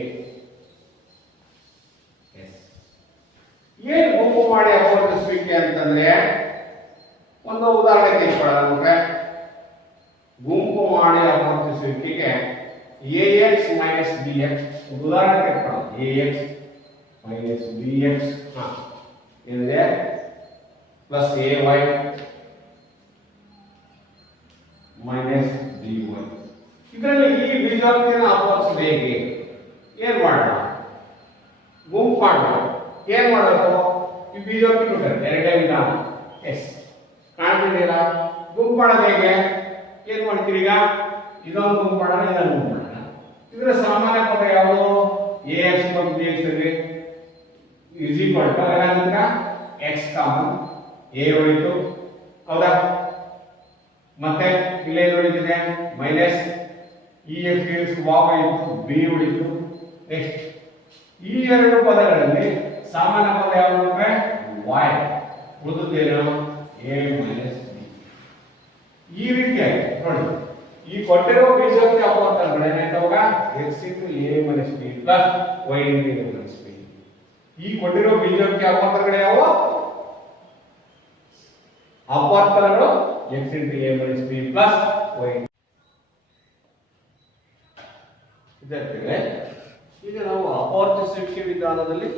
ಏನ್ ಗುಂಪು ಮಾಡಿ ಅಪವರ್ತಿಸುವಿಕೆ ಅಂತಂದ್ರೆ ಒಂದು ಉದಾಹರಣೆ ತೆಗೆದುಕೊಳ್ಳೋಣ. ಗುಂಪು ಮಾಡಿ ಅಪವರ್ತಿಸುವಿಕೆಗೆ ax - bx ಉದಾಹರಣೆ ತೆಗೆದುಕೊಳ್ಳೋಣ. ax - bx ಏನಿದೆ ಪ್ಲಸ್ ay - dy. ಇದರಲ್ಲಿ ಈ ಬೀಜಾಕ್ಷರನ ಅಪವರ್ತಿಸೋದು ಹೇಗೆ? ಏನ್ ಮಾಡೋಣ? ಗುಂಪು ಮಾಡೋಣ. ಏನ್ ಮಾಡಬೇಕು? ಈ ಬೀಜಾಕ್ಷರ ಎರಡೇ ವಿಧಾನ. ಎಸ್, ಕಾಣ್ತಿದ್ದೀರಾ? ಗುಂಪು ಮಾಡೋದು ಹೇಗೆ? ಏನ್ ಮಾಡ್ತೀವಿ? ಈಗ ಇದೊಂದು ಗುಂಪು ಮಾಡೋಣ, ಇದೊಂದು ಗುಂಪು ಮಾಡೋಣ. ಇದರ ಸಾಮಾನ್ಯ ಪದ ಯಾವುದು? ax ಮತ್ತು bx ಇದೆ ಇಸ್ ಈಕ್ವಲ್ ಟು ಏನಂತ x ಕಾಮನ್ a ಉಳಿತು, ಹೌದಾ? ಮತ್ತೆ ಇಲ್ಲೇ ಉಳಿದಿದೆ ಮೈನಸ್ ex ಭಾಗ ಇತ್ತು, b ಉಳಿತು. ನೆಕ್ಸ್ಟ್ ಈ ಎರಡು ಪದಗಳಲ್ಲಿ ಸಾಮಾನ್ಯ ಪದ ಯಾವುದು ಅಂದ್ರೆ y, ಉಳಿದುದೇನು a - b. ಈ ರೀತಿಯಾಗಿ ನೋಡಿ, ಈ ಕೊಟ್ಟಿರೋ ಬೀಜಕ್ಕೆ ಅಪವರ್ತನಗಳು ಏನಾಯ್ತವಾಗ x * a - b plus y * a - b. ಈ ಕೊಟ್ಟಿರೋ ಬೀಜಕ್ಕೆ ಅಪವರ್ತನಗಳು ಯಾವ? ಅಪವರ್ತನಗಳು x * a - b plus y. ವಿದ್ಯಾರ್ಥಿಗಳೇ, ಈಗ ನಾವು ಅಪವರ್ತಿಸುವಿಕೆ ವಿಧಾನದಲ್ಲಿ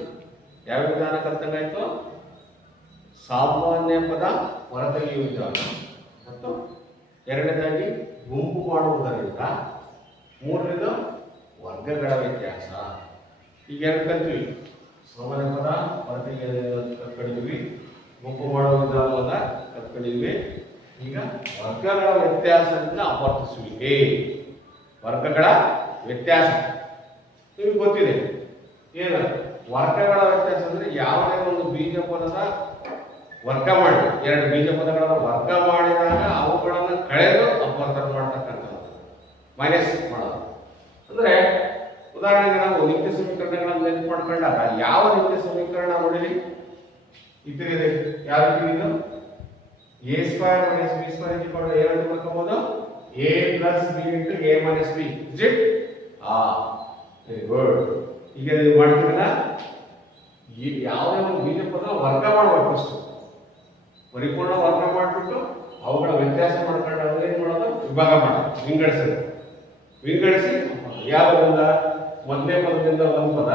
ಯಾವ ವಿಧಾನ ಕಲ್ತಂಗಾಯ್ತು? ಸಾಮಾನ್ಯ ಪದ ಹೊರತೆಗೆಯುವ ವಿಧಾನ ಮತ್ತು ಎರಡನೇದಾಗಿ ಗುಂಪು ಮಾಡುವುದರಿಂದ, ಮೂರನೇದು ವರ್ಗಗಳ ವ್ಯತ್ಯಾಸ. ಈಗ ಎರಡು ಕಲ್ತೀವಿ. ಸಾಮಾನ್ಯ ಪದ ಹೊರತೆಗೆಯುವುದನ್ನು ಕಲ್ತ್ಕೊಂಡಿದ್ವಿ, ಗುಂಪು ಮಾಡುವ ವಿಧಾನವನ್ನ ಕಲ್ತ್ಕೊಂಡಿದ್ವಿ. ಈಗ ವರ್ಗಗಳ ವ್ಯತ್ಯಾಸದಿಂದ ಅಪವರ್ತಿಸುವಿಕೆ. ವರ್ಗಗಳ ವ್ಯತ್ಯಾಸ ನಿಮಗೆ ಗೊತ್ತಿದೆ. ಏನು ವರ್ಗಗಳ ವ್ಯತ್ಯಾಸ ಅಂದ್ರೆ ಯಾವುದೇ ಒಂದು ಬೀಜ ಪದದ ವರ್ಗ ಮಾಡಿ, ಎರಡು ಬೀಜ ಪದಗಳನ್ನು ವರ್ಗ ಮಾಡಿದಾಗ ಅವುಗಳನ್ನು ಕಳೆದು ಅಪವರ್ತನ ಮಾಡ್ತಕ್ಕಂಥದ್ದು, ಮೈನಸ್ ಮಾಡೋದು. ಅಂದ್ರೆ ಉದಾಹರಣೆಗೆ ನಾವು ನಿತ್ಯ ಸಮೀಕರಣಗಳನ್ನು ನೆನಪು ಮಾಡ್ಕೊಂಡಾಗ ಯಾವ ನಿತ್ಯ ಸಮೀಕರಣ ನೋಡಿರಿ ಇದ್ರಿದೆ, ಯಾವ ರೀತಿ ಇದು a² - b² ಏನಂತ ಬರ್ಕೋಬಹುದು? a + b * a - b. Is it? Very good. ಈಗ ನೀವು ಮಾಡ್ತೀರಲ್ಲ, ಯಾವುದೇ ಒಂದು ಬೀಜ ಪದ ವರ್ಗ ಮಾಡಬೇಕು. ಫಸ್ಟ್ ಪರಿಪೂರ್ಣ ವರ್ಗ ಮಾಡಿಬಿಟ್ಟು ಅವುಗಳ ವ್ಯತ್ಯಾಸ ಮಾಡ್ಕೊಂಡು ಅವ್ರು ಏನ್ ಮಾಡೋದು? ವಿಭಾಗ ಮಾಡೋದು, ವಿಂಗಡಿಸೋದು. ವಿಂಗಡಿಸಿ ಯಾವುದರಿಂದ ಮೊದಲನೇ ಪದದಿಂದ ಒಂದು ಪದ,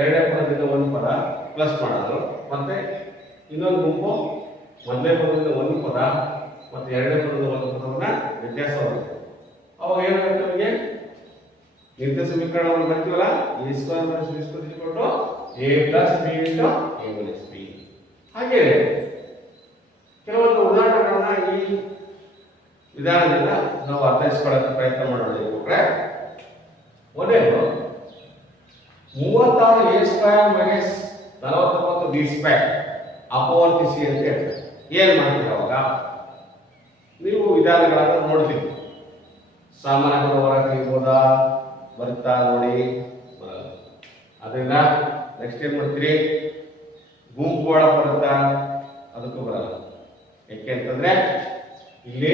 ಎರಡನೇ ಪದದಿಂದ ಒಂದು ಪದ ಪ್ಲಸ್ ಮಾಡೋದು. ಮತ್ತೆ ಇನ್ನೊಂದು ಗುಂಪು ಮೊದಲನೇ ಪದದಿಂದ ಒಂದು ಪದ ಮತ್ತೆ ಎರಡನೇ ಪದದಿಂದ ಒಂದು ಪದವನ್ನ ವ್ಯತ್ಯಾಸ ಮಾಡುತ್ತೆ. ಅವಾಗ ಏನಾಗುತ್ತೆ? ನಮಗೆ ನಿತ್ಯ ಸಮೀಕರಣವನ್ನು ಬರ್ತೀವಲ್ಲ, a² - b² = a + b * a - b. ಹಾಗೆ ಕೆಲವೊಂದು ಉದಾಹರಣೆಗಳನ್ನ ಈ ವಿಧಾನದಿಂದ ನಾವು ಅರ್ಥೈಸಿಕೊಳ್ಳಕ್ಕೆ ಪ್ರಯತ್ನ ಮಾಡೋಣ. ಮಕ್ಕಳೇ, ಒಂದೇನು 36a² - 49b² ಅಪವರ್ತಿಸಿ ಅಂತ ಹೇಳ್ತಾರೆ. ಏನ್ ಮಾಡ್ತೀವಿ ಅವಾಗ? ನೀವು ವಿಧಾನಗಳನ್ನು ನೋಡ್ತೀವಿ. ಸಾಮಾನ್ಯ ಪದ ಹೊರ ತೆಗೆಯಬಹುದಾ? ಬರ್ತಾ ನೋಡಿ ಬರಲ್ಲ. ಅದರಿಂದ ನೆಕ್ಸ್ಟ್ ಏನ್ ಮಾಡ್ತೀರಿ? ಗುಂಪು ಒಳ ಬರುತ್ತಾ? ಅದಕ್ಕೂ ಬರಲ್ಲ. ಯಾಕೆ ಅಂತಂದ್ರೆ ಇಲ್ಲಿ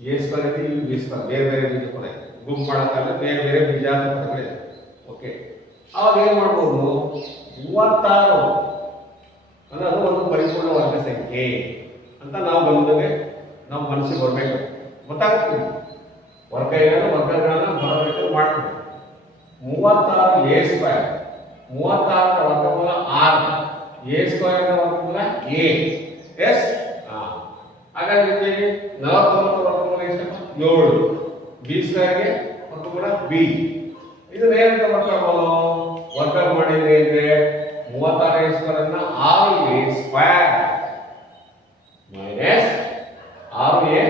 ಎ ಸ್ಕ್ವೇರ್ ಇದೆ, ಇಲ್ಲಿ ಬಿ ಸ್ಕ್ವೇರ್, ಬೇರೆ ಬೇರೆ ಬೀಜ ಪದ ಇದೆ. ಗುಂಪು ಮಾಡೋಕ್ಕಾಗಲ್ಲ, ಬೇರೆ ಬೇರೆ ಬೀಜಾಂತರ ಪದಗಳಿದೆ. ಓಕೆ, ಅವಾಗ ಏನ್ ಮಾಡ್ಬೋದು, 36 ಅನ್ನೋದು ಒಂದು ಪರಿಪೂರ್ಣ ವರ್ಗ ಸಂಖ್ಯೆ ಅಂತ ನಾವು ಗಮನದಲ್ಲಿ ನಾವು ಮನಸ್ಸಿಗೆ ಬರಬೇಕು. ಗೊತ್ತಾಗ್ತದೆ ವರ್ಗ ಏನೋ ವರ್ಗಗಳನ್ನ ಬರಬೇಕು ಮಾಡ್ತೀವಿ. 36 ಎ ಸ್ಕ್ವೇರ್, 36 ವರ್ಗಮೂಲ 6, ಎ ಸ್ಕ್ವೇರ್ ವರ್ಗಮೂಲ ಎ ಎಸ್. ಹಾಗಾದ್ರೆ 49 ವರ್ಗಮೂಲ ಎಷ್ಟಪ್ಪ, 7. ಬಿ ಸ್ಕ್ವೇರ್ಗೆ ವರ್ಗಮೂಲ ಬಿ. ಇದನ್ನ ಏನಂತ ವರ್ಗ ಮಾಡಿದ್ರೆ ಅಂದ್ರೆ 36 ಎ ಸ್ಕ್ವೇರ್ ಅನ್ನ 6 A square minus 6 A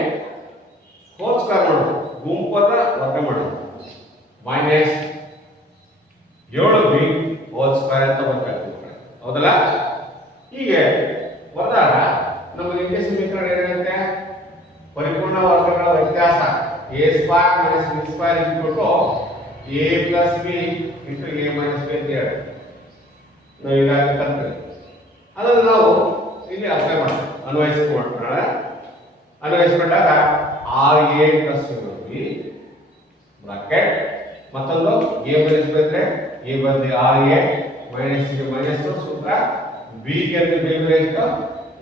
whole square ಮಾಡೋದು, ಗುಂಪದ ವರ್ಗ ಮಾಡೋದು, ಮೈನಸ್ 7 ಬಿ ಹೋಲ್ ಸ್ಕ್ವೇರ್ ಅಂತ ಬರ್ತಾರೆ. ಹೌದಲ್ಲ? ಹೀಗೆ ಬರೆದಾಗ ನಮ್ಮ ನಿತ್ಯ ಸಮೀಕರಣ ಏನಾಗುತ್ತೆ, ಪರಿಪೂರ್ಣ ವರ್ಗಗಳ ವ್ಯತ್ಯಾಸ A square minus B square equal A plus B into A minus B ಅಂತ ಹೇಳಿ ನಾವು ಈಗಾಗಲೇ ಕಲ್ತಿದ್ದೀವಿ. ಅದನ್ನು ನಾವು ಇಲ್ಲಿ ಅಪ್ಲೈ ಮಾಡ್ತೀವಿ, ಅನ್ವಯಿಸಿಕೊಂಡಾಗ 6a ಪ್ಲಸ್ ಬಿ ಬ್ರಾಕೆಟ್ ಮತ್ತೊಂದು ಎ ಮೈನಸ್ ಬಿ ಅಂದ್ರೆ ಎ ಬಂದು 6a ಮೈನಸ್ ಗೆ ಮೈನಸ್ ಸೂತ್ರ ಬಿ ಗೆ ಅಂದ್ರೆ ಬಿ ಬೆಲೆ ಎಷ್ಟು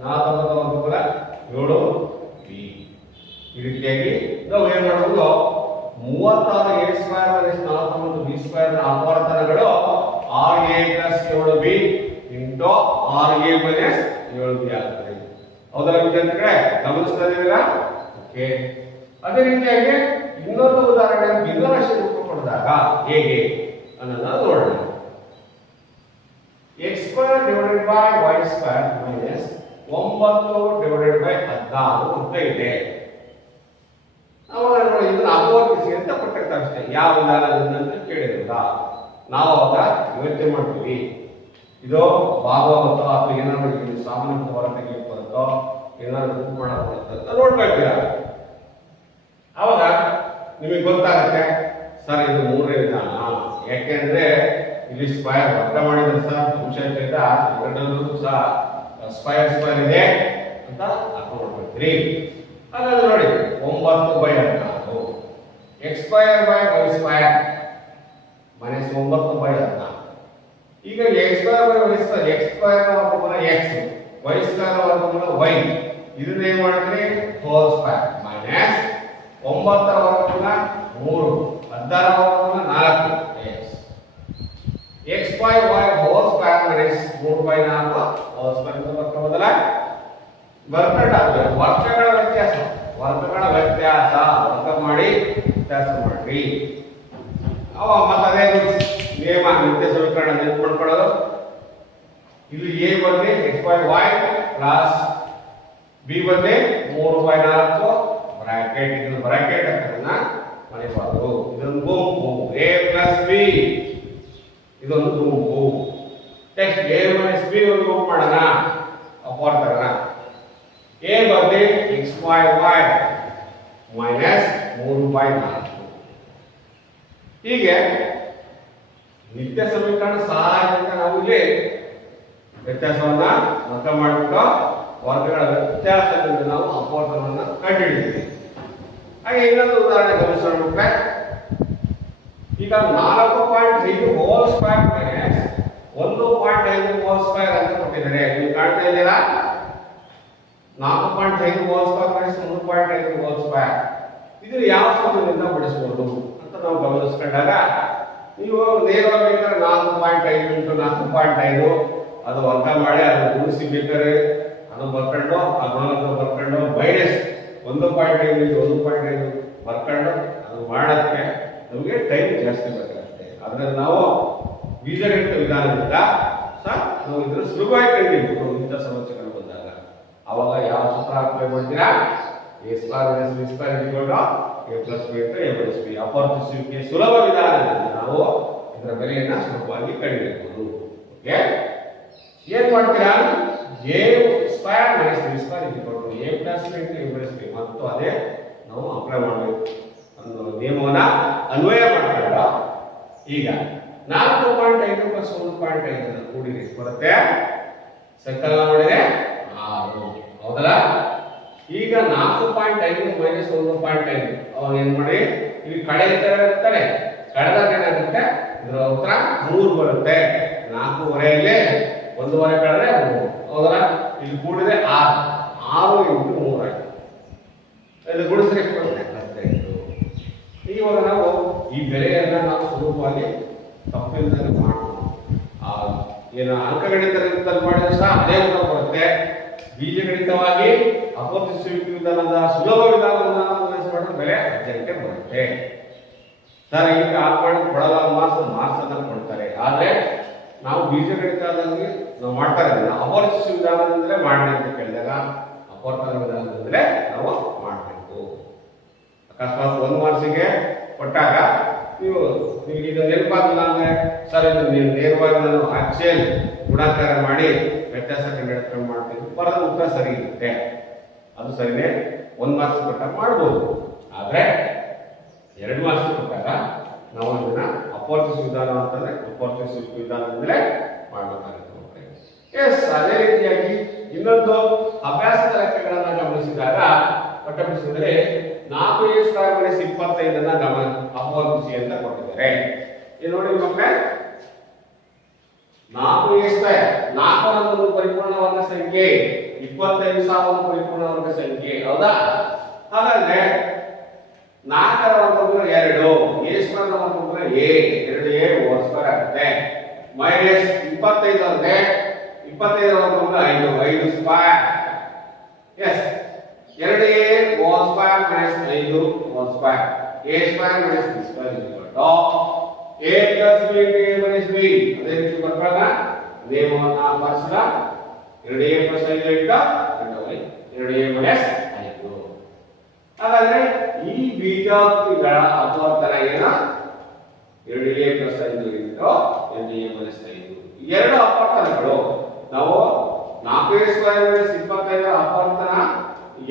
49 7b. ಈ ರೀತಿಯಾಗಿ ನಾವು ಏನ್ ಮಾಡಬಹುದು, 36 A square minus 49 B square ನ ಅಪವರ್ತನಗಳು 6a plus 7b into 6a minus 7b ಆಗುತ್ತದೆ. ಹೌದಲ್ಲ ವಿದ್ಯಾರ್ಥಿಗಳೇ, ಗಮನಿಸ್ತಾ ಇದೀರಾ? ಓಕೆ, ಅದೇ ರೀತಿಯಾಗಿ ಇನ್ನೊಂದು ಉದಾಹರಣೆ ಭಿನ್ನರಾಶಿ ರೂಪ ಕೊಡಿದಾಗ ಹೇಗೆ ಅನ್ನೋದನ್ನ ನೋಡೋಣ. x square divided by y square minus 9 divided by 16 ಅಂತ ಇದೆ. ಅವಾಗ ನೋಡಿ ಇದನ್ನ ಅಪವರ್ತಿಸಿ ಅಂತ ಕೊಟ್ಟಿರ್ತಾರೆ ಅಷ್ಟೇ. ಯಾವ ವಿಧಾನದಿಂದ ಅಂತ ಕೇಳಿದ್ರಲ್ಲ, ನಾವು ಅವಾಗ ಯೋಚನೆ ಮಾಡ್ತೀವಿ, ಇದು ಭಾಗವತ ಅಥವಾ ಏನಾದ್ರು ಸಾಮಾನ್ಯ ಹೊರ ತೆಗೆಯಕ್ಕೆ ಬರುತ್ತೋ ಏನಾದ್ರು ಗುಂಪು ಮಾಡಕ್ ಬರುತ್ತೋ ಅಂತ ನೋಡ್ಕೊಳ್ತೀರಾ. ಅವಾಗ ನಿಮಗೆ ಗೊತ್ತಾಗುತ್ತೆ, ಸರ್ ಇದು ಮೂರನೇ ವಿಧಾನ. ಯಾಕೆಂದ್ರೆ ಇಲ್ಲಿ ಸ್ಕ್ವೇರ್ ವರ್ಗ ಮಾಡಿದ್ರೆ ಸಹ ಅಂಶದಿಂದ ಎರಡನ್ನೂ ಸಹ ಸ್ಕ್ವೇರ್ ಇದೆ ಅಂತ ಅರ್ಥ ಮಾಡ್ಕೊಳ್ತೀರಿ. ಹಾಗಾದ್ರೆ ನೋಡಿ 9/16 x square by y square minus 9/16. ಈಗ x square by y square, x square ವರ್ಗಮೂಲ ಎಕ್ಸ್, ವೈ ಸ್ಕ್ವೇರ್ ವರ್ಗಮೂಲ ವೈ, ಇದನ್ನ ಏನ್ ಮಾಡ್ತೀರಿ ಹೋಲ್ ಸ್ಕ್ವೇರ್ ಮೈನಸ್ 9 ವರ್ಗಮೂಲ 3, 16 ವರ್ಗಮೂಲ 4 x by y whole square minus 3/4 whole square ಅಂತ ಬರ್ಕೋದಲ್ಲ. ವರ್ಗಗಳ ವ್ಯತ್ಯಾಸ ವರ್ಗ ಮಾಡಿ ವ್ಯತ್ಯಾಸ ಮಾಡ್ರಿ. ಮತ್ತೆ ಅದೇ ನಿಯಮ ನಿತ್ಯ ಸಮೀಕರಣ ನೆನಪು ಮಾಡ್ಕೊಳ್ಳೋದು. ಇಲ್ಲಿ ಎ ಬಂದ್ರೆ x by y plus b ಬಂದ್ರೆ 3/4 ಬ್ರಾಕೆಟ್, ಇದನ್ನು ಬ್ರಾಕೆಟ್ ಅಂತ ಮನೆಬಾರ್ದು. ಇದೊಂದು ಗುಂಪು ಎ ಪ್ಲಸ್ ಬಿ, ಇದೊಂದು ಗುಂಪು. ನೆಕ್ಸ್ಟ್ ಎ ಮೈನಸ್ ಬಿ ಒಂದು ಗುಂಪು ಮಾಡೋಣ, ಅಪವರ್ತನ. ಎ ಬಂದ್ರೆ ಎಕ್ಸ್ ಬೈ ವೈ ಮೈನಸ್ 3/4. ಹೀಗೆ ನಿತ್ಯ ಸಮೀಕರಣ ಸಹಾಯದಿಂದ ನಾವು ಇಲ್ಲಿ ವ್ಯತ್ಯಾಸವನ್ನ ವರ್ಗ ಮಾಡಿಬಿಟ್ಟು ವರ್ಗಗಳ ವ್ಯತ್ಯಾಸದಿಂದ ನಾವು ಅಪವರ್ತನವನ್ನು ಕಂಡುಹಿಡಿತೀವಿ. ಹಾಗೆ ಇನ್ನೊಂದು ಉದಾಹರಣೆ ಗಮನಿಸೋಣ ಮಕ್ಕಳೇ. ಈಗ 4.5 hole square minus 1.5 hole square ಅಂತ ಕೊಟ್ಟಿದ್ದಾರೆ. ನೀವು ಕಾಣ್ತಾ ಇದ್ದೀರಾ? 4.5 hole square minus 1.5 whole square, ಇದು ಯಾವ ಸೂತ್ರದಿಂದ ಬಿಡಿಸಬಹುದು ಅಂತ ನಾವು ಗಮನಿಸಿಕೊಂಡಾಗ, ನೀವು ನೇರವಾಗಿ ಬೇಕಾದ್ರೆ 4.5 ಇಂಟು 4.5 ಅದು ವರ್ಗ ಮಾಡಿ ಅದು ಗುಣಿಸಿ ಬೇಕಾದ್ರೆ ಅದು ಬರ್ಕೊಂಡು ಆ ಗುಣಲಬ್ಧ ಬರ್ಕೊಂಡು ಮೈನಸ್ 1.5 ಇಂಟು 1.5 ಬರ್ಕೊಂಡು ಅದು ಮಾಡೋಕ್ಕೆ ನಮಗೆ ಟೈಮ್ ಜಾಸ್ತಿ ಬೇಕಾಗುತ್ತೆ. ಅದರಲ್ಲಿ ನಾವು ಬೀಜಗಣಿತ ವಿಧಾನದಿಂದ ಸಹ ನಾವು ಇದನ್ನು ಸುಲಭವಾಗಿ ಕಂಡುಹಿಡಿಯಬಹುದು. ಇಂಥ ಸಮಸ್ಯೆಗಳು ಬಂದಾಗ ಅವಾಗ ಯಾವ ಸೂತ್ರ ಅಪ್ಲೈ ಮಾಡ್ತೀರಾ? A square minus B square equal A plus B ಅಂತ ಎ ಮೈನಸ್ ಬಿ. ಅಪವರ್ತಿಸುವಿಕೆ ಸುಲಭ ವಿಧಾನದಿಂದ ನಾವು ಇದರ ಬೆಲೆಯನ್ನ ಸುಲಭವಾಗಿ ಕಂಡುಹಿಡಿಯಬಹುದು. ಓಕೆ, ಏನ್ ಮಾಡ್ತೀರಾ? A square minus B square equal A plus B into A minus B. ಮತ್ತು ಅದೇ ನಾವು ಅಪ್ಲೈ ಮಾಡಬೇಕು ಅನ್ನೋ ನಿಯಮವನ್ನ ಅನ್ವಯ ಮಾಡ್ತೀರಾ. ಈಗ 4.5 ಪ್ಲಸ್ 1.5 ಕೂಡಿರಿ ಬರುತ್ತೆ, ಸಂಕಲನ ಮಾಡಿದ್ರೆ 6 ಹೌದಲ್ಲ. ಈಗ 4.5 ಮೈನಸ್ 1.5 ಅವಾಗ ಏನ್ ಮಾಡಿ ಇಲ್ಲಿ ಕಡೆ ಇರ್ತಾರೆ, ಕಳೆದಾಗ ಏನಾಗುತ್ತೆ ಇದರ ಉತ್ತರ 3 ಬರುತ್ತೆ. 4.5 1.5 ಕಳೆದ್ರೆ 3 ಹೌದಲ್ಲ. ಇಲ್ಲಿ ಕೂಡಿದ್ರೆ 6 6 × 3 ಆಯ್ತು. ಇದು ಗುಣಿಸಿದ್ರೆ ಎಷ್ಟು ಬರುತ್ತೆ 15. ಇವಾಗ ನಾವು ಈ ಬೆಲೆಯನ್ನ ನಾವು ಸುಲಭವಾಗಿ ತಪ್ಪಿಲ್ಲದೆ ಮಾಡ್ಬೋದು. ಏನು ಅಂಕಗಣಿತದಲ್ಲಿ ಮಾಡಿದ್ರೆ ಸಹ ಅದೇ ಉತ್ತರ ಬರುತ್ತೆ. ಬೀಜಗಣಿತವಾಗಿ ಅಪವರ್ತಿಸುವಿಕೆ ವಿಧಾನದ ಸುಲಭ ವಿಧಾನವನ್ನು ಅನುಸರಿಸಿದ್ರೆ ಬೆಲೆ 15 ಬರುತ್ತೆ. ಸರ್ ಈಗ ಹಾಕೊಂಡು ಕೊಡಲ್ಲ ಮಾರ್ಕ್ಸ್ ಅನ್ನ ಕೊಡ್ತಾರೆ. ಆದ್ರೆ ನಾವು ಬೀಜಗಣಿತದಲ್ಲಿ ನಾವು ಮಾಡ್ತಾ ಇದ್ದೀವಿ. ಅಪವರ್ತಿಸುವ ವಿಧಾನದಿಂದಲೇ ಮಾಡಿ ಅಂತ ಕೇಳಿದಾಗ ಅಪವರ್ತನ ವಿಧಾನದಿಂದಲೇ ನಾವು ಮಾಡಬೇಕು. ಅಕಸ್ಮಾತ್ 1 ಮಾರ್ಕ್ಸಿಗೆ ಕೊಟ್ಟಾಗ ನಿಮಗೆ ಇದು ನೆನಪಾಗಲ್ಲ ಅಂದ್ರೆ ಸರ್ ಇದು ನೀವು ನೇರವಾಗಿ ನಾನು ಆಕ್ಚುಯಲ್ ಗುಣಾಕಾರ ಮಾಡಿ ವ್ಯತ್ಯಾಸ ಕಂಡುಹಿಡಿದುಕೊಂಡು ಮಾಡ್ತೀನಿ ಬರೋದ ಉತ್ತರ ಸರಿ ಇರುತ್ತೆ. ಅದು ಸರಿನೇ 1 ಮಾರ್ಕ್ಸ್ ಕೊಟ್ಟಾಗ ಮಾಡ್ಬೋದು. ಆದ್ರೆ 2 ಮಾರ್ಕ್ಸ್ ಕೊಟ್ಟಾಗ ನಾವು ಇದನ್ನ ಅಪವರ್ತಿಸುವ ವಿಧಾನ ಅಂತಂದ್ರೆ ಅಪವರ್ತಿಸುವ ವಿಧಾನದಿಂದಲೇ ಮಾಡಬೇಕಾಗುತ್ತೆ. ಎಸ್, ಅದೇ ರೀತಿಯಾಗಿ ಇನ್ನೊಂದು ಅಭ್ಯಾಸದ ಲೆಕ್ಕಗಳನ್ನ ಗಮನಿಸಿದಾಗ ಗಮನಿಸಿದರೆ 4a² - 25 ಅಪವರ್ತಿಸಿ ಅಂತ ಕೊಟ್ಟಿದ್ದಾರೆ. ಇದು ನೋಡಿ ಮಕ್ಕಳೇ, 4a² 4 ಒಂದು ಪರಿಪೂರ್ಣ ವರ್ಗ ಸಂಖ್ಯೆ, 25 ಸಹ ಒಂದು ಪರಿಪೂರ್ಣ ವರ್ಗ ಸಂಖ್ಯೆ ಹೌದಾ. ಹಾಗಾದ್ರೆ 4 ರ ವರ್ಗಮೂಲ 2, a² ನ ವರ್ಗಮೂಲ a, 2a² ಆಗುತ್ತೆ. ಮೈನಸ್ 25 ಅಂದ್ರೆ 25 ರ ವರ್ಗಮೂಲ 5, 5². Yes, 2a² - 5 2, a² - b² a plus b into a minus b. ಅದೇ ರೀತಿ ಬರ್ತಾಗ ನಿಯಮವನ್ನ ಪಾಲಿಸಿದ 2a plus 5 ಇಟ್ಟ 2a minus 5. ಹಾಗಾದ್ರೆ ಈ ಬೀಜಾಕ್ಷರಗಳ ಅಪವರ್ತನ ಏನು 2a plus 5 into 2a minus 5. ಎರಡು ಅಪವರ್ತನಗಳು ನಾವು 4a² - 25 ಅಪವರ್ತನ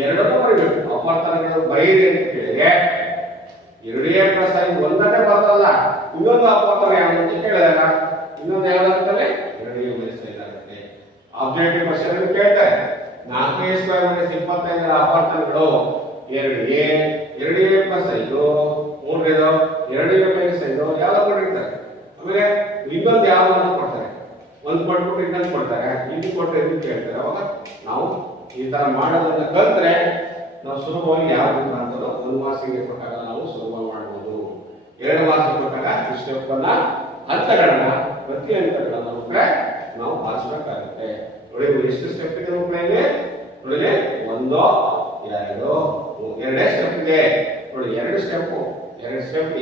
ಎರಡನ್ನೂ ಬರೀಬೇಕು. ಅಪವರ್ತನಗಳು ಬರೀರಿ ಅಂತ ಕೇಳಿದ್ರೆ 2a plus 5 ಒಂದನ್ನೇ ಬರ್ತಲ್ಲ, ಇನ್ನೊಂದು ಅಪವರ್ತನ ಯಾವುದು ಅಂತ ಕೇಳಿದಾಗ ಇನ್ನೊಂದು ಯಾವ್ದಾಗ್ತದೆ 2a minus 5 ಆಗುತ್ತೆ. ಆಬ್ಜೆಕ್ಟಿವ್ ಕ್ವೆಶ್ಚನ್ ಅನ್ನು ಕೇಳ್ತಾರೆ 4a² - 25 ಅಪವರ್ತನಗಳು 2a, 2a plus 5, ಮೂರನೇದು 2a minus 5 ಯಾವ್ದು ಕೊಟ್ಟಿರ್ತಾರೆ. ಆಮೇಲೆ ಇನ್ನೊಂದು ಯಾವ್ದನ್ನು ಕೊಡ್ತಾರೆ, ಒಂದು ಕೊಟ್ಬಿಟ್ಟು ಇನ್ನೊಂದು ಕೊಡ್ತಾರೆ, ಇದು ಕೊಟ್ಟರೆ ಇದು ಕೇಳ್ತಾರೆ. ಅವಾಗ ನಾವು ಈ ತರ ಮಾಡೋದನ್ನ ಕಲ್ತ್ರೆ ನಾವು ಸುಲಭವಾಗಿ ಯಾವ ಅಂತ 1 ಮಾರ್ಕ್ಸಿಗೆ ಕೊಟ್ಟಾಗ ನಾವು ಸುಲಭವಾಗಿ ಮಾಡಬಹುದು. 2 ಮಾರ್ಕ್ಸ್ ಕೊಟ್ಟಾಗ ಇಷ್ಟೊಪ್ಪನ್ನ ಹಂತಗಳನ್ನ ಪ್ರತಿ ಹಂತಗಳನ್ನ ಮಕ್ಕಳೇ ನಾವು ಪಾಲಿಸಬೇಕಾಗುತ್ತೆ. ನೋಡಿ ಎಷ್ಟು ಸ್ಟೆಪ್ ಇದೆ ಮಕ್ಕಳಿಗೆ, ನೋಡಿ 1 2 ಎರಡೇ ಸ್ಟೆಪ್ ಇದೆ. ನೋಡಿ 2 ಸ್ಟೆಪ್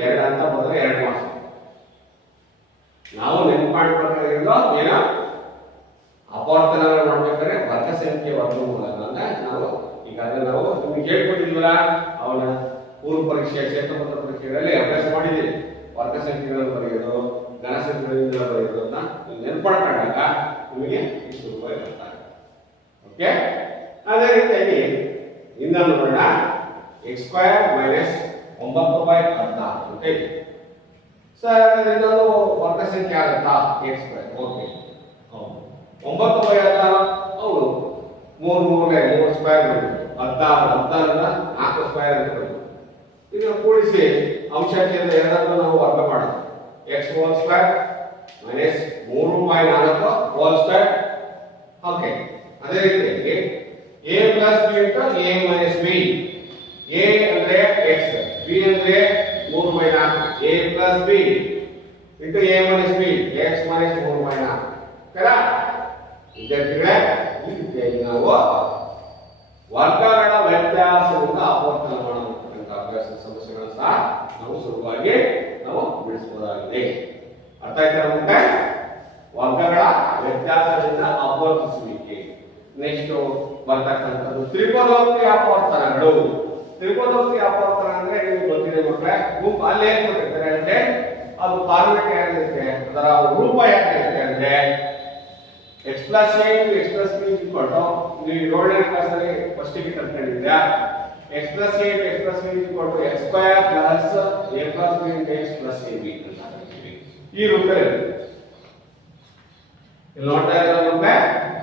2 ಹಂತ ಬಂದ್ರೆ 2 ಮಾರ್ಕ್ಸ್. ನಾವು ನೆನಪು ಮಾಡ್ಬೇಕಾಗಿರೋದು ಏನ ಅಪವರ್ತನಗಳು ಮಾಡ್ಬೇಕಾದ್ರೆ ವರ್ಗ ಸಂಖ್ಯೆ ವರ್ಗಮೂಲಗಳನ್ನ ನಾವು ಈಗಾಗಲೇ ನಾವು ನಿಮ್ಗೆ ಹೇಳ್ಕೊಟ್ಟಿದ್ವಲ್ಲ, ಅವನ ಪೂರ್ವ ಪರೀಕ್ಷೆ ಕ್ಷೇತ್ರಪತ್ರ ಪರೀಕ್ಷೆಗಳಲ್ಲಿ ಅಭ್ಯಾಸ ಮಾಡಿದ್ದೀವಿ. ವರ್ಗ ಸಂಖ್ಯೆಗಳನ್ನು ಬರೆಯೋದು, ಘನ ಸಂಖ್ಯೆಗಳಿಂದ ಬರೆಯೋದನ್ನ ನೆನಪಾಡ್ಕೊಂಡಾಗ ನಿಮಗೆ ಇಷ್ಟು ರೂಪಾಯಿ ಬರ್ತಾರೆ. ಓಕೆ, ಅದೇ ರೀತಿಯಾಗಿ ಇನ್ನೊಂದು ನೋಡೋಣ. x² - 9/10 ಅಂತ ಇದೆ. ಸರ್ ಇದೊಂದು ವರ್ಗ ಸಂಖ್ಯೆ ಆಗುತ್ತಾ x²? ಓಕೆ, ಹೌದು 9/10 ಹೌದು. 3 3 16 4² ಅಂತ ಇದು ಕೂಡಿಸಿ ಅಂಶಾಂಶದಿಂದ ಎರಡನ್ನೂ ನಾವು ವರ್ಗ ಮಾಡೋದು. x² - 3/4 okay. ಅದೇ ರೀತಿಯಾಗಿ a plus b into a minus b. a ಅಂದ್ರೆ x, b ಅಂದ್ರೆ 3/4. a plus b into a minus b, x minus 3/4. ಕರೆಕ್ಟಾ ವಿದ್ಯಾರ್ಥಿಗಳೇ? ಈ ರೀತಿಯಾಗಿ ನಾವು ವರ್ಗಗಳ ವ್ಯತ್ಯಾಸದಿಂದ ಅಪವರ್ತನ ಮಾಡತಕ್ಕಂಥ ಅಭ್ಯಾಸದ ಸಮಸ್ಯೆಗಳನ್ನು ಸಹ ನಾವು ಸುಲಭವಾಗಿ ನಾವು ಬಿಡಿಸಬಹುದಾಗಿದೆ. ಅರ್ಥ ಆಯ್ತಾ ನಮಗೆ? ವರ್ಗಗಳ ವ್ಯತ್ಯಾಸದಿಂದ ಅಪವರ್ತಿಸುವಿಕೆ. ನೆಕ್ಸ್ಟ್ ಬರ್ತಕ್ಕಂಥದ್ದು ತ್ರಿಪದೋಕ್ತಿ ಅಪವರ್ತನಗಳು. ತ್ರಿಪದೋಕ್ತಿ ಅಪವರ್ತನ ಅಂದ್ರೆ ನೀವು ಗೊತ್ತಿದೆ ಮಕ್ಕಳೇ, ಗುಂಪು ಅಲ್ಲಿ ಏನ್ ಕೊಟ್ಟಿರ್ತಾರೆ ಅಂದ್ರೆ ಅದು ಫಾರ್ಮೆಟ್ ಏನಿರುತ್ತೆ, ಅದರ ರೂಪ ಯಾಕಿರುತ್ತೆ ಅಂದ್ರೆ x plus a into x plus b is equal to, ನೀವು 7ನೇ ಕ್ಲಾಸಲ್ಲಿ ಫಸ್ಟ್ ಗೆ ಕಲ್ತ್ಕೊಂಡಿದ್ದೀರಾ, x plus a into x plus b is equal to x square plus a plus b into x plus ab ಅಂತ ಹೇಳ್ತೀವಿ. ಈ ರೂಪದಲ್ಲಿ ಇಲ್ಲಿ ನೋಡ್ತಾ ಇರೋದು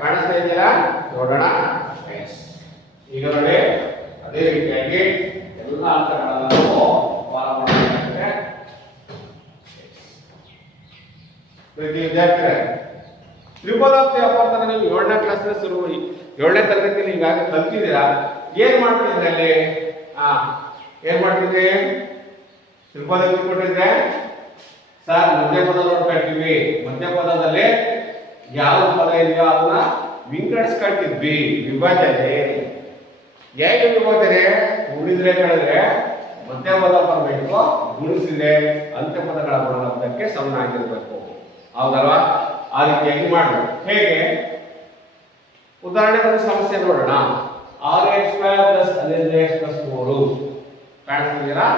ಕಾಣಿಸ್ತಾ ಇದೆಯಲ್ಲ, ನೋಡೋಣ. ಈಗ ನೋಡಿ ಅದೇ ರೀತಿಯಾಗಿ ಎಲ್ಲ ಹಂತಗಳನ್ನು ನಾವು ಫಾಲೋ ಮಾಡಬೇಕಾದ್ರೆ ಪ್ರತಿ ವಿದ್ಯಾರ್ಥಿಗಳೇ ತ್ರಿಕೋನಾತ್ಮಕ ಅಪವರ್ತನ ನೀವು 7ನೇ ಕ್ಲಾಸ್ನಲ್ಲಿ ಶುರು 7ನೇ ತರಗತಿಯಲ್ಲಿ ಈಗಾಗಲೇ ಕಲ್ತಿದ್ದೀರಾ. ಏನ್ ಮಾಡ್ತಿದ್ರೆ ಅಲ್ಲಿ ಏನ್ ಮಾಡ್ತಿದ್ರಿ? ತ್ರಿಕೋನ ಕೊಟ್ಟಿದ್ರೆ ಸರ್ ಮಧ್ಯಪದ ನೋಡ್ಕೊಳ್ತೀವಿ, ಮಧ್ಯಪದದಲ್ಲಿ ಯಾವ ಪದ ಇದೆಯೋ ಅದನ್ನ ವಿಂಗಡಿಸ್ಕೊಳ್ತಿದ್ವಿ. ವಿಭಜನೆ ಹೇಗೆ ವಿಭಜನೆ? ಉಳಿದ್ರೆ ಕಳೆದ್ರೆ ಮಧ್ಯಪದ ಬರಬೇಕು, ಗುಣಿಸಿದ್ರೆ ಅಂತ್ಯಪದಗಳ ಗುಣಲಬ್ಧಕ್ಕೆ ಸಮನಾಗಿರ್ಬೇಕು. ಹೌದಲ್ವಾ? ಆ ರೀತಿಯಾಗಿ ಮಾಡಬೇಕು. ಹೇಗೆ? ಉದಾಹರಣೆಗೆ ಒಂದು ಸಮಸ್ಯೆ ನೋಡೋಣ. 6x² + 11x + 3 ಕಾಣಿಸ್ತಿದ್ದೀರಾ?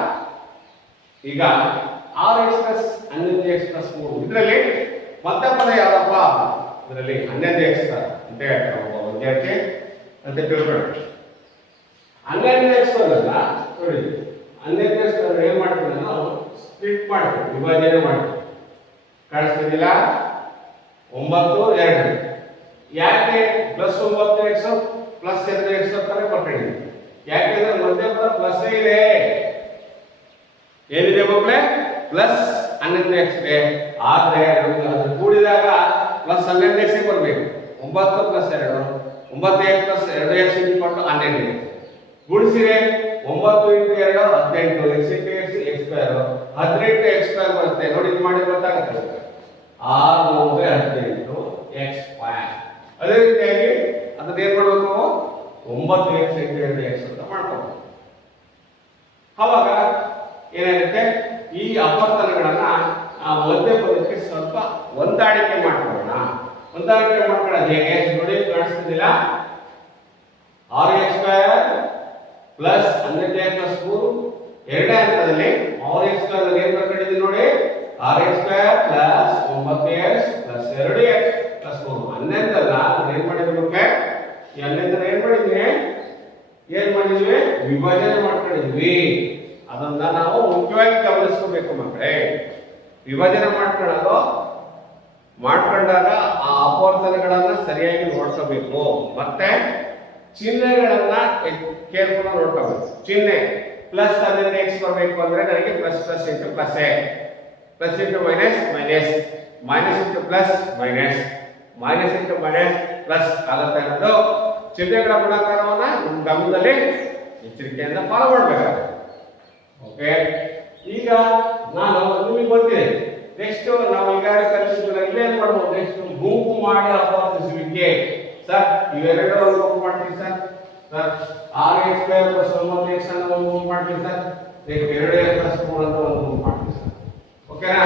ಈಗ 6x + 11x + 3 ಇದರಲ್ಲಿ ಮಧ್ಯಪದ ಯಾವ್ದಪ್ಪ? ಇದರಲ್ಲಿ 11x ಅಂತ ಹೇಳ್ತಾರೆ ಒಬ್ಬ ವಿದ್ಯಾರ್ಥಿ ಅಂತ ತಿಳ್ಕೊಳ್ಳಿ. 11x ಅಲ್ಲ ನೋಡಿ, 11x ಏನ್ ಮಾಡ್ತೀವಿ ನಾವು? ಸ್ಪ್ಲಿಟ್ ಮಾಡ್ತೀವಿ, ವಿಭಜನೆ ಮಾಡ್ತೀವಿ. ಕಾಣಿಸ್ತಿದ್ದಿಲ್ಲ? 9 2 ಯಾಕೆ +9x +2x ಅಂತಾನೆ ಬರ್ಕೊಂಡಿದ್ದೀವಿ? ಯಾಕೆಂದ್ರೆ ಮಧ್ಯಪದ ಪ್ಲಸ್ ಇದೆ. ಏನಿದೆ ಮಕ್ಕಳೇ? +11x ಇದೆ. ಆದ್ರೆ ನಮಗೆ ಅದು ಕೂಡಿದಾಗ +11x ಬರಬೇಕು. 9 + 2 9x + 2x = 12. ಗುಣಿಸಿದ್ರೆ 9 × 2 18 x × x x² 18x² ಬರುತ್ತೆ. ನೋಡಿ ಇದು ಮಾಡಿ ಗೊತ್ತಾಗುತ್ತೆ. 6 × 18 x². ಅದೇ ರೀತಿಯಾಗಿ ಅದನ್ನ ಏನ್ ಮಾಡಬೇಕು? 9x × 2x ಅಂತ ಮಾಡ್ಕೋಬೇಕು. ಅವಾಗ ಏನಾಗುತ್ತೆ? ಈ ಅಪವರ್ತನಗಳನ್ನ ಮಧ್ಯಪದಕ್ಕೆ ಸ್ವಲ್ಪ ಹೊಂದಾಣಿಕೆ ಮಾಡ್ಕೊಳ್ಳೋಣ. ಹೊಂದಾಣಿಕೆ ಮಾಡ್ಕೊಳ್ಳೋದು ಹೇಗೆ ನೋಡಿ, ಕಾಣಿಸ್ತಿದ್ದಿಲ್ಲ? 6x² + 11x + 3 ಎರಡನೇ ಹಂತದಲ್ಲಿ 6x² ಏನ್ ಬರ್ಕೊಂಡಿದ್ದೀವಿ ನೋಡಿ? 6x² + 9x + 2x + 3 11 ಅಲ್ಲ ಏನ್ ಮಾಡಿದ್ವಿ ಮಕ್ಕಳೇ? ಈ 11 ಏನ್ ಮಾಡಿದ್ವಿ? ವಿಭಜನೆ ಮಾಡ್ಕೊಂಡಿದ್ವಿ. ಅದನ್ನ ನಾವು ಮುಖ್ಯವಾಗಿ ಗಮನಿಸ್ಕೋಬೇಕು ಮಕ್ಕಳೇ. ವಿಭಜನೆ ಮಾಡ್ಕೊಂಡಾಗ ಆ ಅಪವರ್ತನಗಳನ್ನ ಸರಿಯಾಗಿ ನೋಡ್ಕೋಬೇಕು. ಮತ್ತೆ ಚಿಹ್ನೆಗಳನ್ನ ಕೇರ್ಫುಲ್ ನೋಡ್ಕೋಬೇಕು. ಚಿಹ್ನೆ +11x ಬರಬೇಕು ಅಂದ್ರೆ ನನಗೆ plus into plus plus into minus minus minus into plus minus minus into minus plus ಆಗುತ್ತೆ ಅನ್ನೋದು ಚಿಹ್ನೆಗಳ ಗುಣಾಕಾರವನ್ನ ನಮ್ಮ ಗಮನದಲ್ಲಿ ಎಚ್ಚರಿಕೆಯಿಂದ ಫಾಲೋ ಮಾಡಬೇಕಾಗುತ್ತೆ. ಓಕೆ, ಈಗ ನಾನು ನಿಮಗೆ ಗೊತ್ತಿದೆ. ನೆಕ್ಸ್ಟ್ ನಾವು ಈಗಾಗಲೇ ಕಲಿಸಿದ್ರೆ ಇಲ್ಲೇನ್ ಮಾಡ್ಬೋದು? ನೆಕ್ಸ್ಟ್ ಗುಂಪು ಮಾಡಿ ಅಪವರ್ತಿಸುವಿಕೆ. ಸರ್ ಇವೆರಡರ ಒಂದು ಗುಂಪು ಮಾಡ್ತೀವಿ ಸರ್. 6x² + 9x ಅನ್ನು ಒಂದು ಗುಂಪು ಮಾಡ್ತೀವಿ ಸರ್. 2x + 3 ಅಂತ ಒಂದು ಗುಂಪು ಮಾಡ್ತೀವಿ ಸರ್. ಓಕೆನಾ?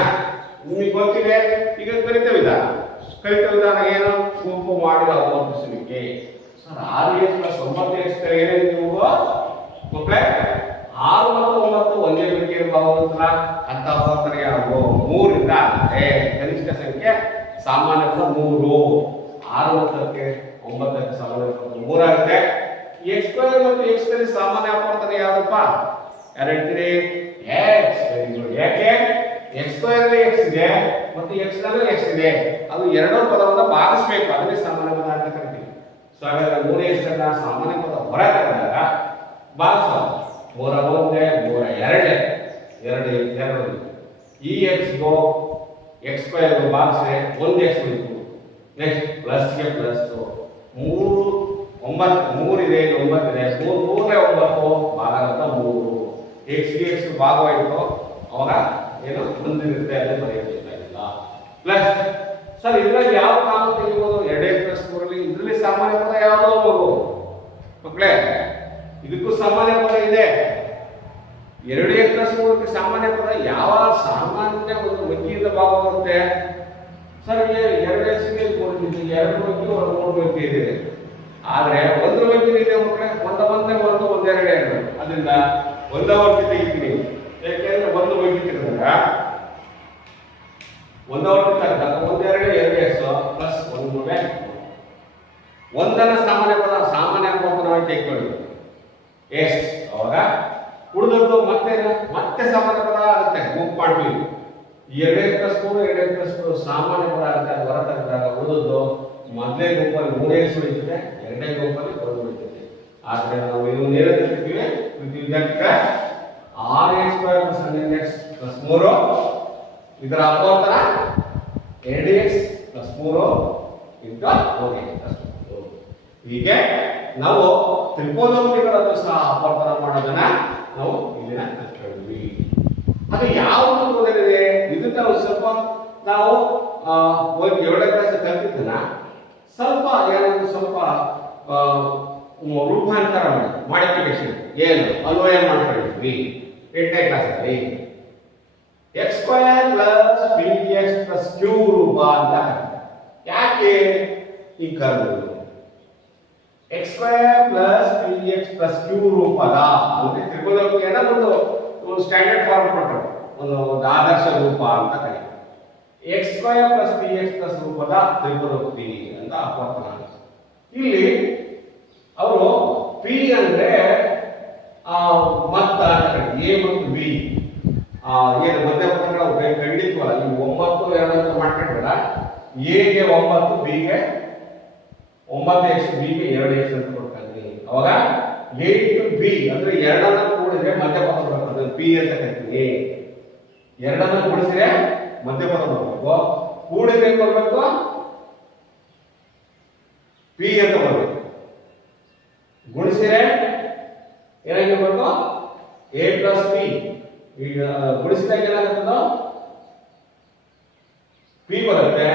ನಿಮಗೆ ಗೊತ್ತಿದೆ. ಈಗ ಕಲಿತ ವಿಧಾನ ಏನು? ಗುಂಪು ಮಾಡಿ ಅಪವರ್ತಿಸುವಿಕೆ. ಸರ್ 6x + 9x ಏನೇನು ನೀವು ಮಕ್ಕಳೇ? 6 ಮತ್ತು 9 ಒಂದೇ ರೀತಿ ಇರಬಹುದಲ್ಲ ಅಂತ ಅಪವರ್ತನ ಯಾವುದು? 3 ಇಂದ ಕನಿಷ್ಠ ಸಂಖ್ಯೆ ಸಾಮಾನ್ಯ ಪದ 3. 6 ಮತ್ತು 9ಕ್ಕೆ ಸಾಮಾನ್ಯ ಪದ 3 ಆಗುತ್ತೆ. x² ಮತ್ತು x ನಲ್ಲಿ ಸಾಮಾನ್ಯ ಅಪವರ್ತನ ಯಾವ್ದಪ್ಪ? ಯಾರು ಹೇಳ್ತೀರಿ? x. Very good. ಯಾಕೆ? x² ನಲ್ಲಿ x ಇದೆ ಮತ್ತು x ನಲ್ಲಿ x ಇದೆ. ಅದು ಎರಡೂ ಪದವನ್ನ ಭಾಗಿಸಬೇಕು. ಅದನ್ನೇ ಸಾಮಾನ್ಯ ಪದ ಅಂತ ಕರಿತೀವಿ. ಸೊ ಹಾಗಾದ್ರೆ 3x ಅನ್ನ ಸಾಮಾನ್ಯ ಪದ ಹೊರ ತಂದಾಗ ಭಾಗಿಸೋದು 3 1 3 2 ಈ x ಗೋ x² ಭಾಗಿಸಿದ್ರೆ 1x ಉಳಿತು. ನೆಕ್ಸ್ಟ್ ಪ್ಲಸ್ಗೆ ಪ್ಲಸ್ 3 ಇದೆ 9 ಇದೆ 3 9 ಭಾಗಲಬ್ಧ 3 x ಗೆ x ಭಾಗವಾಯಿತು. ಅವಾಗ ಏನು ಮುಂದಿರುತ್ತೆ ಅದೇ ಬರೆಯಬೇಕಾಗಿಲ್ಲ. ಪ್ಲಸ್ ಸರ್ ಇದರಲ್ಲಿ ಯಾವ ಕಾಮ ತೆಗಿಬಹುದು? 2x + 3 ಇದರಲ್ಲಿ ಸಾಮಾನ್ಯ ಪದ ಯಾವುದು ಮಕ್ಕಳೇ? ಇದಕ್ಕೂ ಸಾಮಾನ್ಯ ಪದ ಇದೆ. 2x + 3ಕ್ಕೆ ಸಾಮಾನ್ಯ ಪದ ಯಾವ? ಸಾಮಾನ್ಯ ಒಂದು ಮಿತಿಯಿಂದ ಭಾಗವಾಗುತ್ತೆ. ಸರ್ 2x ಗೆ 3 ಮಿತಿ, 2 ಮಿತಿ 3 ಮಿತಿ ಇದೆ. ಆದ್ರೆ ಒಂದು ಮಿತಿ ಇದೆ ಮಕ್ಕಳೇ, ಒಂದೇ 1 2 2. ಅದರಿಂದ ಒಂದವರ್ತಿ ತೆಗಿತೀನಿ. ಯಾಕೆಂದ್ರೆ ಒಂದು ಮಿತಿ ತೆಗೆದಾಗ ಒಂದವರ್ತಿ ತೆಗೆದಾಗ 1 2 2x + 1 ಒಂದನ್ನ ಸಾಮಾನ್ಯ ಪದ ಸಾಮಾನ್ಯ ಅಪವರ್ತನವಾಗಿ ತೆಗೆದುಕೊಳ್ಳಿ. ಎಸ್ ಅವಾಗ ಉಳಿದದ್ದು ಮತ್ತೆ ಸಾಮಾನ್ಯ ಪದ ಆಗುತ್ತೆ. ಗುಂಪು ಮಾಡ್ತೀವಿ. 2x + 3 2x + 3 ಸಾಮಾನ್ಯ ಪದ ಆಗುತ್ತೆ. ಅದು ಹೊರ ತೆಗೆದಾಗ ಉಳಿದದ್ದು ಮೊದಲನೇ ಗುಂಪಲ್ಲಿ 3x ಉಳಿಯುತ್ತೆ, ಎರಡನೇ ಗುಂಪಲ್ಲಿ 1 ಉಳಿಯುತ್ತೆ. ಆದ್ರೆ 1 ಇಂಟು 4x + 1 ಹೀಗೆ ನಾವು ತ್ರಿಕೋನಮಿತಿಗಳನ್ನು ಸಹ ಅಪವರ್ತನ ಮಾಡೋದನ್ನ ನಾವು ಇಲ್ಲಿನ ಕಲ್ತ್ಕೊಂಡ್ವಿ. ಅದು ಯಾವ ರೂಪದಲ್ಲಿದೆ ಇದನ್ನ ನಾವು ಸ್ವಲ್ಪ ನಾವು 7ನೇ ಕ್ಲಾಸ್ ಕಲ್ತಿದ್ದನ್ನ ಸ್ವಲ್ಪ ಏನಾದ್ರು ಸ್ವಲ್ಪ ರೂಪಾಂತರ ಮಾಡಿಫಿಕೇಶನ್ ಏನು ಅನ್ವಯ ಮಾಡ್ಕೊಂಡಿದ್ವಿ 8ನೇ ಕ್ಲಾಸಲ್ಲಿ x² + 3x + q ರೂಪ ಅಂತ. ಯಾಕೆ ಈ ಕರ್ವ್ x² + 3x + q ರೂಪದ ಅಂದ್ರೆ ತ್ರಿಕೋನಮಿತಿಯನ್ನ ಒಂದು ಸ್ಟ್ಯಾಂಡರ್ಡ್ ಫಾರ್ಮ್ ಕೊಟ್ಟರು, ಒಂದು ಆದರ್ಶ ರೂಪ ಅಂತ ಕರೀತಾರೆ. x² + 3x + ರೂಪದ ತ್ರಿಕೋನಮಿತಿ ಅಂತ ಅಪವರ್ತನ. ಇಲ್ಲಿ ಅವರು p ಅಂದ್ರೆ ಮೊತ್ತ ಅಂತ ಕರೀತಾರೆ, a ಮತ್ತು b ಏನು ಮಧ್ಯಪದಗಳ ಖಂಡಿತವಲ್ಲ. ಈ 9 2 ಅಂತ ಮಾಡ್ಕೊಂಡ್ರಲ್ಲ, a ಗೆ 9 b ಗೆ 9x b ಗೆ 2x ಅಂತ ಕೊಡ್ತಾರೆ. ಅವಾಗ a to b ಅಂದ್ರೆ ಎರಡನ್ನ ಕೂಡಿದ್ರೆ ಮಧ್ಯಪದ ಬರ್ತದೆ, p ಅಂತ ಕರೀತೀವಿ. ಎರಡನ್ನ ಕೂಡಿಸಿದ್ರೆ ಮಧ್ಯಪದ ಬರಬೇಕು, ಕೂಡಿದ್ರೆ ಏನು ಬರಬೇಕು p ಅಂತ ಬರಬೇಕು, ಗುಣಿಸಿದ್ರೆ ಏನಾಗಿರ್ಬೇಕು a + p. ಈಗ ಗುಣಿಸಿದಾಗ ಏನಾಗುತ್ತದ p ಬರುತ್ತೆ,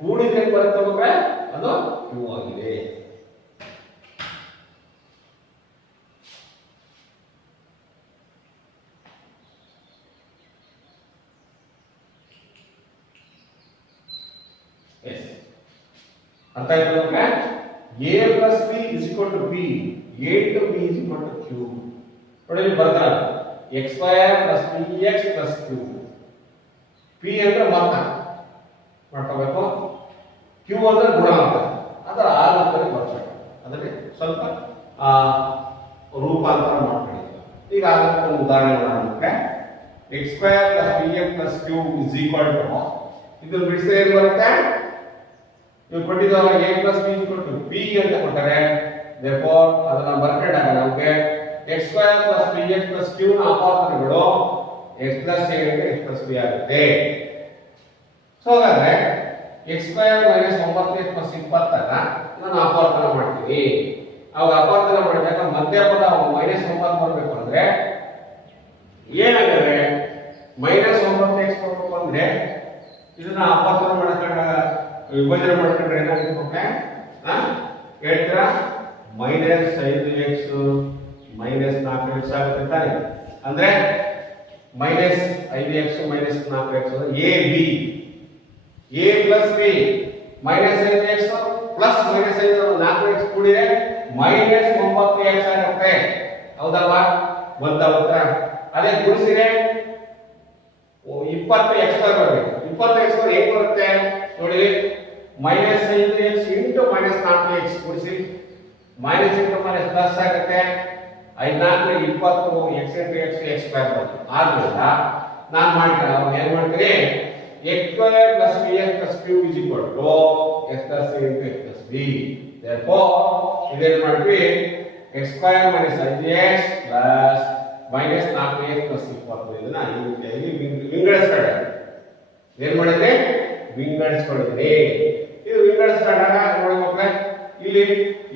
ಕೂಡಿದ್ರೆ ಬರುತ್ತೆ ಮಕ್ಕಳೇ ಅದು q ಆಗಿದೆ. ಅರ್ಥ ಆಯ್ತು ಮಕ್ಕಳೇ? a + b = p, a to b = q. ನೋಡಿ ಬರ್ತಾರೆ x² + 3x + q. p ಅಂದ್ರೆ ಮೊತ್ತ ಮಾಡ್ಕೋಬೇಕು, q ಅಂದ್ರೆ ಗುಣಾಂಕ, ಅದರ ಆಧಾರದಲ್ಲಿ ಬರ್ತದೆ. ಅದಕ್ಕೆ ಸ್ವಲ್ಪ ರೂಪಾಂತರ ಮಾಡ್ಕೊಳ್ಳಿ. ಈಗ ಅದಕ್ಕೆ ಒಂದು ಉದಾಹರಣೆ ಮಾಡೋಣ. x² + 3x + q ಇದನ್ನು ಬಿಡಿಸಿದ್ರೆ ಏನು ಬರುತ್ತೆ? ನೀವು ಕೊಟ್ಟಿದ್ದಲ್ಲ a + b = p ಅಂತ ಕೊಟ್ಟರೆ, therefore ಅದನ್ನ ಬರ್ಕೊಂಡಾಗ ನಮಗೆ x² + 3x + q ನ ಅಪವರ್ತನಗಳು x + a × x + b ಆಗುತ್ತೆ. ಸೊ ಹಾಗಾದ್ರೆ x² - 9x + 20 ನಾನು ಅಪವರ್ತನ ಮಾಡ್ತೀನಿ. ಅವಾಗ ಅಪವರ್ತನ ಮಾಡಿದಾಗ ಮಧ್ಯಪದ -9 ಬರಬೇಕು ಅಂದ್ರೆ ಏನಾಗುತ್ತೆ? -9x ಬರಬೇಕು ಅಂದ್ರೆ ಇದನ್ನ ಅಪವರ್ತನ ಮಾಡ್ಕೊಂಡಾಗ ವಿಭಜನೆ ಮಾಡ್ಕೊಂಡ್ರೆ ಏನಾಗುತ್ತೆ? ಹೇಳ್ತೀರಾ -5x -4x ಆಗುತ್ತೆ ತಾನೆ. ಅಂದ್ರೆ -5x -4x a b, a + b -5x + 4x ಕೂಡಿದ್ರೆ -9x ಆಗುತ್ತೆ. ಹೌದಲ್ವಾ? ಬಂತ ಉತ್ತರ. ಅದೇ ಗುಣಿಸಿದ್ರೆ 20x ಬರಬೇಕು. 20x ಹೇಗೆ ಬರುತ್ತೆ ನೋಡಿ, -5x × -4x ಗುಣಿಸಿ ಮೈನಸ್ ಇಂಟು ಮೈನಸ್ ಪ್ಲಸ್ ಆಗುತ್ತೆ. 5 4 20 x into x x square ಬರುತ್ತೆ. ಆದ್ದರಿಂದ ನಾನು ಮಾಡ್ತೀನಿ ಏನು ಮಾಡ್ತೀನಿ, x² + bx + q is equal to x + a into x + b. therefore ಇದೇನು ಮಾಡ್ತೀವಿ, x² - 5x + -4x + 20 ಇದನ್ನ ಈ ರೀತಿಯಾಗಿ ವಿಂಗಡಿಸ್ತಾರೆ. ಏನು ಮಾಡಿದ್ರೆ ವಿಂಗಡಿಸ್ಕೊಂಡಿದ್ದೀನಿ. ಇದು ವಿಂಗಡಿಸಿದಾಗ ನೋಡಿ ಮಕ್ಕಳೇ, ಇಲ್ಲಿ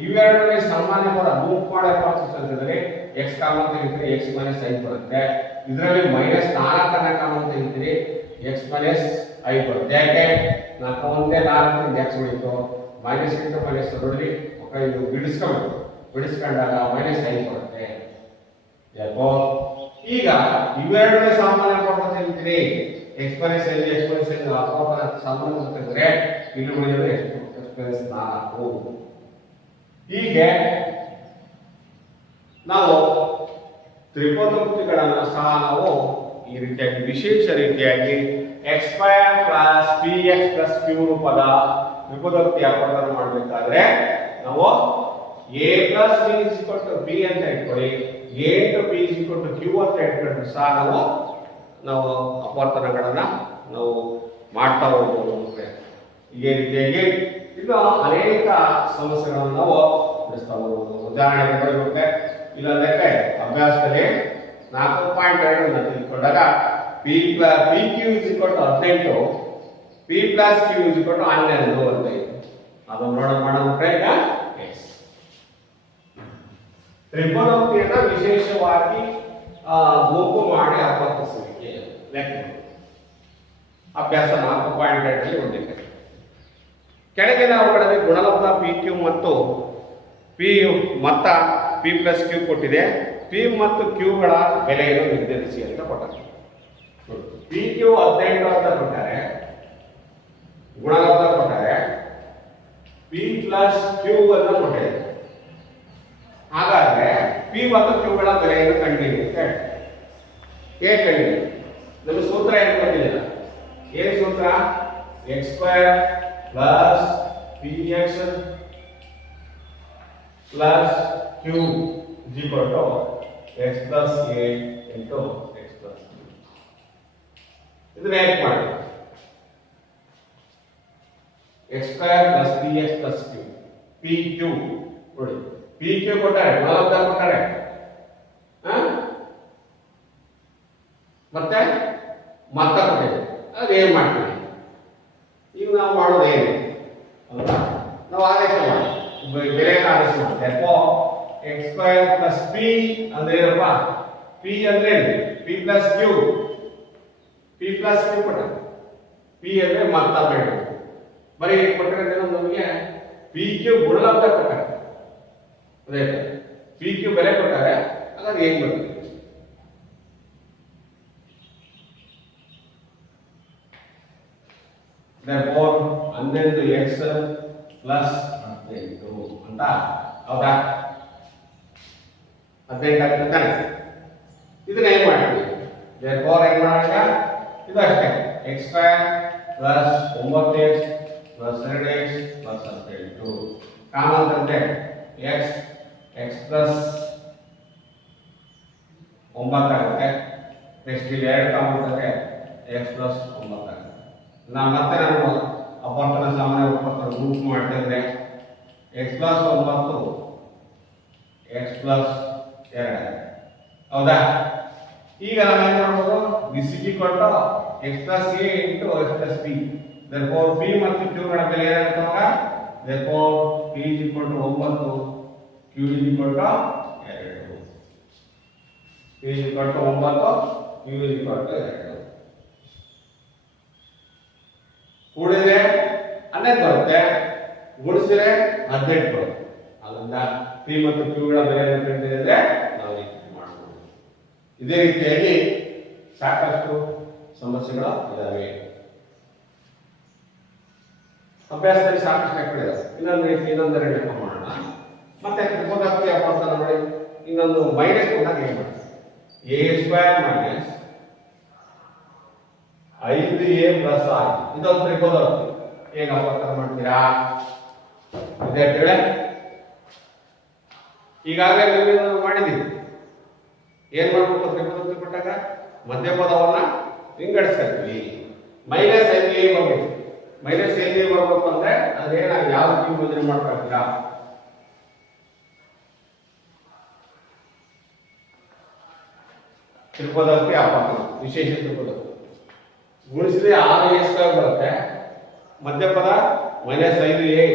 ಇವೆರಡರಲ್ಲಿ ಸಾಮಾನ್ಯ ಪದ ಮೂವ್ ಮಾಡೋ ಪ್ರಾಸೆಸ್ ಅಂತಂದ್ರೆ x ಕಾಮನ್ ತೆಗಿತೀರಿ x - 5 ಬರುತ್ತೆ. ಇದರಲ್ಲಿ -4 ಅನ್ನ ಕಾಮನ್ ತೆಗಿತೀರಿ x - 5 ಬರುತ್ತೆ. ಯಾಕೆ 4 ಒಂದೇ 4 x ಉಳಿತು, ಮೈನಸ್ ಇಂಟು ಮೈನಸ್ ನೋಡಿ ಓಕೆ, ಇದು ಬಿಡಿಸ್ಕೋಬೇಕು. ಬಿಡಿಸ್ಕೊಂಡಾಗ -5 ಬರುತ್ತೆ. ಈಗ ಇವೆರಡರಲ್ಲಿ ಸಾಮಾನ್ಯ ಪದ ತೆಗಿತೀರಿ x - 5 x - 5 ಅಪವರ್ತನ ಸಾಮಾನ್ಯ ತೆಗೆದ್ರೆ ಇಲ್ಲಿ ಉಳಿಯೋದು x + 4. ಹೀಗೆ ನಾವು ತ್ರಿಕೋನಮಿತಿಗಳನ್ನು ಸಹ ನಾವು ಈ ರೀತಿಯಾಗಿ ವಿಶೇಷ ರೀತಿಯಾಗಿ x² + px + q ರೂಪದ ತ್ರಿಕೋನಮಿತಿ ಅಪವರ್ತನ ಮಾಡಬೇಕಾದ್ರೆ ನಾವು a + b = b ಅಂತ ಇಟ್ಕೊಳ್ಳಿ, a into b = q ಅಂತ ಇಟ್ಕೊಂಡ್ರೆ ಸಹ ನಾವು ಅಪವರ್ತನಗಳನ್ನ ನಾವು ಮಾಡ್ತಾ ಹೋಗ್ಬೋದು. ಇದೇ ರೀತಿಯಾಗಿ ಈಗ ಅನೇಕ ಸಮಸ್ಯೆಗಳನ್ನು ನಾವು ಬಿಡಿಸ್ತಾ ಹೋಗ್ಬೋದು. ಉದಾಹರಣೆಗೆ ಬರುತ್ತೆ, ಇಲ್ಲಂದ್ರೆ ಅಭ್ಯಾಸದಲ್ಲಿ 4.2 ತೆಗೆದುಕೊಂಡಾಗ pq = 18 p plus q is equal to 12 ಅಂತ ಇದೆ. ಅದನ್ನು ಮಾಡೋಣ ಈಗ. ಎಸ್, ತ್ರಿಕೋನೋಕ್ತಿಯನ್ನ ವಿಶೇಷವಾಗಿ ಗುಂಪು ಮಾಡಿ ಅಪವರ್ತಿಸುವಿಕೆ ಲೆಕ್ಕ ಅಭ್ಯಾಸ 4.8 ಅಲ್ಲಿ ಹೊಂದಿದೆ. ಕೆಳಗಿನ ಅವುಗಳಲ್ಲಿ ಗುಣಲಬ್ಧ ಪಿ ಕ್ಯೂ ಮತ್ತು ಪಿ ಮೊತ್ತ ಪಿ ಪ್ಲಸ್ ಕ್ಯೂ ಕೊಟ್ಟಿದೆ. ಪಿ ಮತ್ತು ಕ್ಯೂಗಳ ಬೆಲೆಯನ್ನು ನಿರ್ಧರಿಸಿ ಅಂತ ಕೊಟ್ಟಾರೆ. ಪಿ ಕ್ಯೂ 15 ಅಂತ ಕೊಟ್ಟಾರೆ, ಗುಣಲಬ್ಧ ಕೊಟ್ಟಾರೆ, ಪಿ ಪ್ಲಸ್ ಕ್ಯೂ ಅನ್ನು ಕೊಟ್ಟಿದೆ. ಹಾಗಾದ್ರೆ ಪಿ ಮತ್ತು ಕ್ಯೂಗಳ ಬೆಲೆಯನ್ನು ಕಂಡುಹಿಡಿಯಿರಿ ಅಂತ ಹೇಳಿ. ಹೇಗೆ ಕಂಡುಹಿಡಿಯಿರಿ? ನಮಗೆ ಸೂತ್ರ ಏನು ಕೊಟ್ಟಿಲ್ಲ. ಏನು ಸೂತ್ರ? X square plus p x plus q is equal to x plus a into x plus q. ಇದನ್ನ ಹೇಗೆ ಮಾಡಿ? X square plus p x plus q, p q ನೋಡಿ, ಪಿ ಕ್ಯೂ ಕೊಟ್ಟಾರೆ, ಗುಣಲಬ್ಧ ಕೊಟ್ಟಾರೆ, ಮತ್ತೆ ಮೊತ್ತ ಕೊಟ್ಟಿದೆ. ಅದೇನ್ ಮಾಡ್ತೀವಿ ಈಗ? ನಾವು ಮಾಡೋದು ಏನು? ನಾವು ಆದೇಶ ಮಾಡಿ ಬೆಲೆಯನ್ನು ಆದೇಶ ಮಾಡಿ. ಎಕ್ಸ್ ಸ್ಕ್ವೇರ್ ಪ್ಲಸ್ ಪಿ ಅಂದ್ರೆ ಏನಪ್ಪ? ಪಿ ಅಂದ್ರೆ p plus q, p plus q ಕೊಟ್ಟ, ಪಿ ಅಂದ್ರೆ ಮೊತ್ತ ಬೇಡ. ಬರೀ ಕೊಟ್ಟರೆ ನಮಗೆ ಪಿ ಕ್ಯೂ ಗುಣಲಬ್ಧ ಕೊಟ್ಟಾರೆ, ಅದೇ ಪಿ ಕ್ಯೂ ಬೆಲೆ ಕೊಟ್ಟಾರೆ. ಹಾಗಾದ್ರೆ ಹೇಗೆ ಬರ್ತದೆ? therefore 11x ಪ್ಲಸ್ 18 ಅಂತ ಹೌದಾ? 18 ಆಗ್ತದೆ ತಾನೆ? ಇದನ್ನ ಏನ್ ಮಾಡ್ತೀವಿ? therefore ಏನ್ ಮಾಡೋಣ? ಇದು ಅಷ್ಟೇ, x square plus 9x plus 2x plus 18 common ತಂದೆ x x ಪ್ಲಸ್ 9 ಆಗುತ್ತೆ. ನೆಕ್ಸ್ಟ್ ಇಲ್ಲಿ 2 ಕಾಮನ್ ತಂದೆ x ಪ್ಲಸ್ 9 ಆಗುತ್ತೆ. ಮತ್ತೆ ನಾನು ಅಪವರ್ತನ ಸಾಮಾನ್ಯ ರೂಪವನ್ನು ಗ್ರೂಪ್ ಮಾಡ್ತಾ ಇದ್ರೆ ಎಕ್ಸ್ ಪ್ಲಸ್ 9 ಎಕ್ಸ್ ಪ್ಲಸ್ 2 ಹೌದಾ? ಈಗ ನಾವು ಏನು ಮಾಡ್ಬೋದು? This is equal to x plus a into x plus b. therefore p ಮತ್ತು ಕ್ಯೂ ಗಳ ಬೆಲೆ ಏನಾಗ್ತವಾಗ? therefore p is equal to 9, q is equal to 2. P is equal to 9, q is equal to 2. ಕೂಡಿದ್ರೆ 11 ಬರುತ್ತೆ, ಗುಣಿಸಿದ್ರೆ 18 ಬರುತ್ತೆ. ಅದರಿಂದ P ಮತ್ತು ಕ್ಯೂಗಳ ಬೆಲೆಯನ್ನು ಕಂಡುಹಿಡಿದ್ರೆ ನಾವು ಈ ರೀತಿ ಮಾಡಬಹುದು. ಇದೇ ರೀತಿಯಾಗಿ ಸಾಕಷ್ಟು ಸಮಸ್ಯೆಗಳು ಇದಾವೆ. ಅಭ್ಯಾಸದಲ್ಲಿ ಸಾಕಷ್ಟು ಲೆಕ್ಕಗಳಿವೆ. ಇನ್ನೊಂದು ಲೆಕ್ಕ ಮಾಡೋಣ. ಮತ್ತೆ ತ್ರಿಕೋನೋಕ್ತಿ ಅಪವರ್ತನ ನೋಡಿ. ಇನ್ನೊಂದು ಮೈನಸ್ ಕೊಟ್ಟಾಗ ಏನು ಮಾಡಿ? A square minus 5a plus r, ಇದೊಂದು ತ್ರಿಕೋನೋಕ್ತಿ. ಹೇಗೆ ಅಪವರ್ತನ ಮಾಡ್ತೀರಾ ವಿದ್ಯಾರ್ಥಿಗಳೇ? ಈಗಾಗಲೇ ನಾವು ಮಾಡಿದ್ದೀವಿ. ಏನ್ ಮಾಡ್ಬೇಕು? ತ್ರಿಕೋನೋಕ್ತಿ ಕೊಟ್ಟಾಗ ಮಧ್ಯಪದವನ್ನ ವಿಂಗಡಿಸ್ತೀವಿ. ಮೈನಸ್ 5a ಬರಬೇಕು. ಮೈನಸ್ 5a ಬರಬೇಕು ಅಂದ್ರೆ ಅದೇನ ಯಾವ ರೀತಿ ಯೋಜನೆ ಮಾಡ್ಕೊಳ್ತೀರಾ? ತ್ರಿಕೋನೋಕ್ತಿ ಅಪವರ್ತನ ವಿಶೇಷ ತ್ರಿಕೋನೋಕ್ತಿ ಗುಣಿಸಿದ್ರೆ 6a ಸ್ಕ್ವೇರ್ ಬರುತ್ತೆ, ಮಧ್ಯಪದ ಮೈನಸ್ 5a.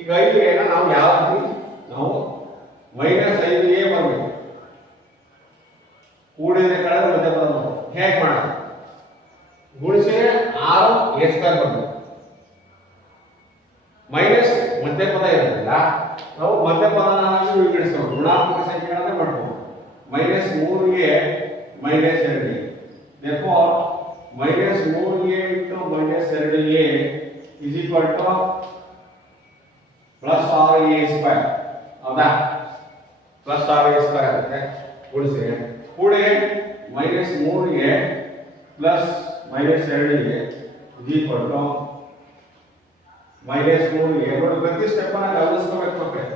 ಈಗ 5a ನಾವು ಯಾವ ರೀತಿ? ನಾವು ಮೈನಸ್ 5a ಬರಬೇಕು, ಕೂಡಿದ್ರೆ ಕಳೆದ ಮಧ್ಯಪದ ಹೇಗೆ ಮಾಡೋದು? ಗುಣಿಸಿದ್ರೆ 6a ಸ್ಕ್ವೇರ್ ಬರಬೇಕು. ಮೈನಸ್ ಮಧ್ಯಪದ ಇರೋದಿಲ್ಲ, ನಾವು ಮಧ್ಯಪದನಾಗಿ ವಿಂಗಡಿಸ್ಕೊಂಡು ಋಣಾತ್ಮಕ ಸಂಖ್ಯೆಗಳನ್ನೇ ಮಾಡ್ಬೋದು. Minus 3a minus 2a. therefore minus 3a into minus 2a is equal to plus 6a square. ಹೌದಾ? ಪ್ಲಸ್ 6a ಸ್ಕ್ವೇರ್ ಆಗುತ್ತೆ. ಗುಣಿಸಿ ಕೂಡಿ minus 3a plus minus 2a is equal to minus 3a. ನೋಡಿ, ಪ್ರತಿ ಸ್ಟೆಪ್ ಅನ್ನ ಗಮನಿಸಬೇಕು ಮಕ್ಕಳೇ.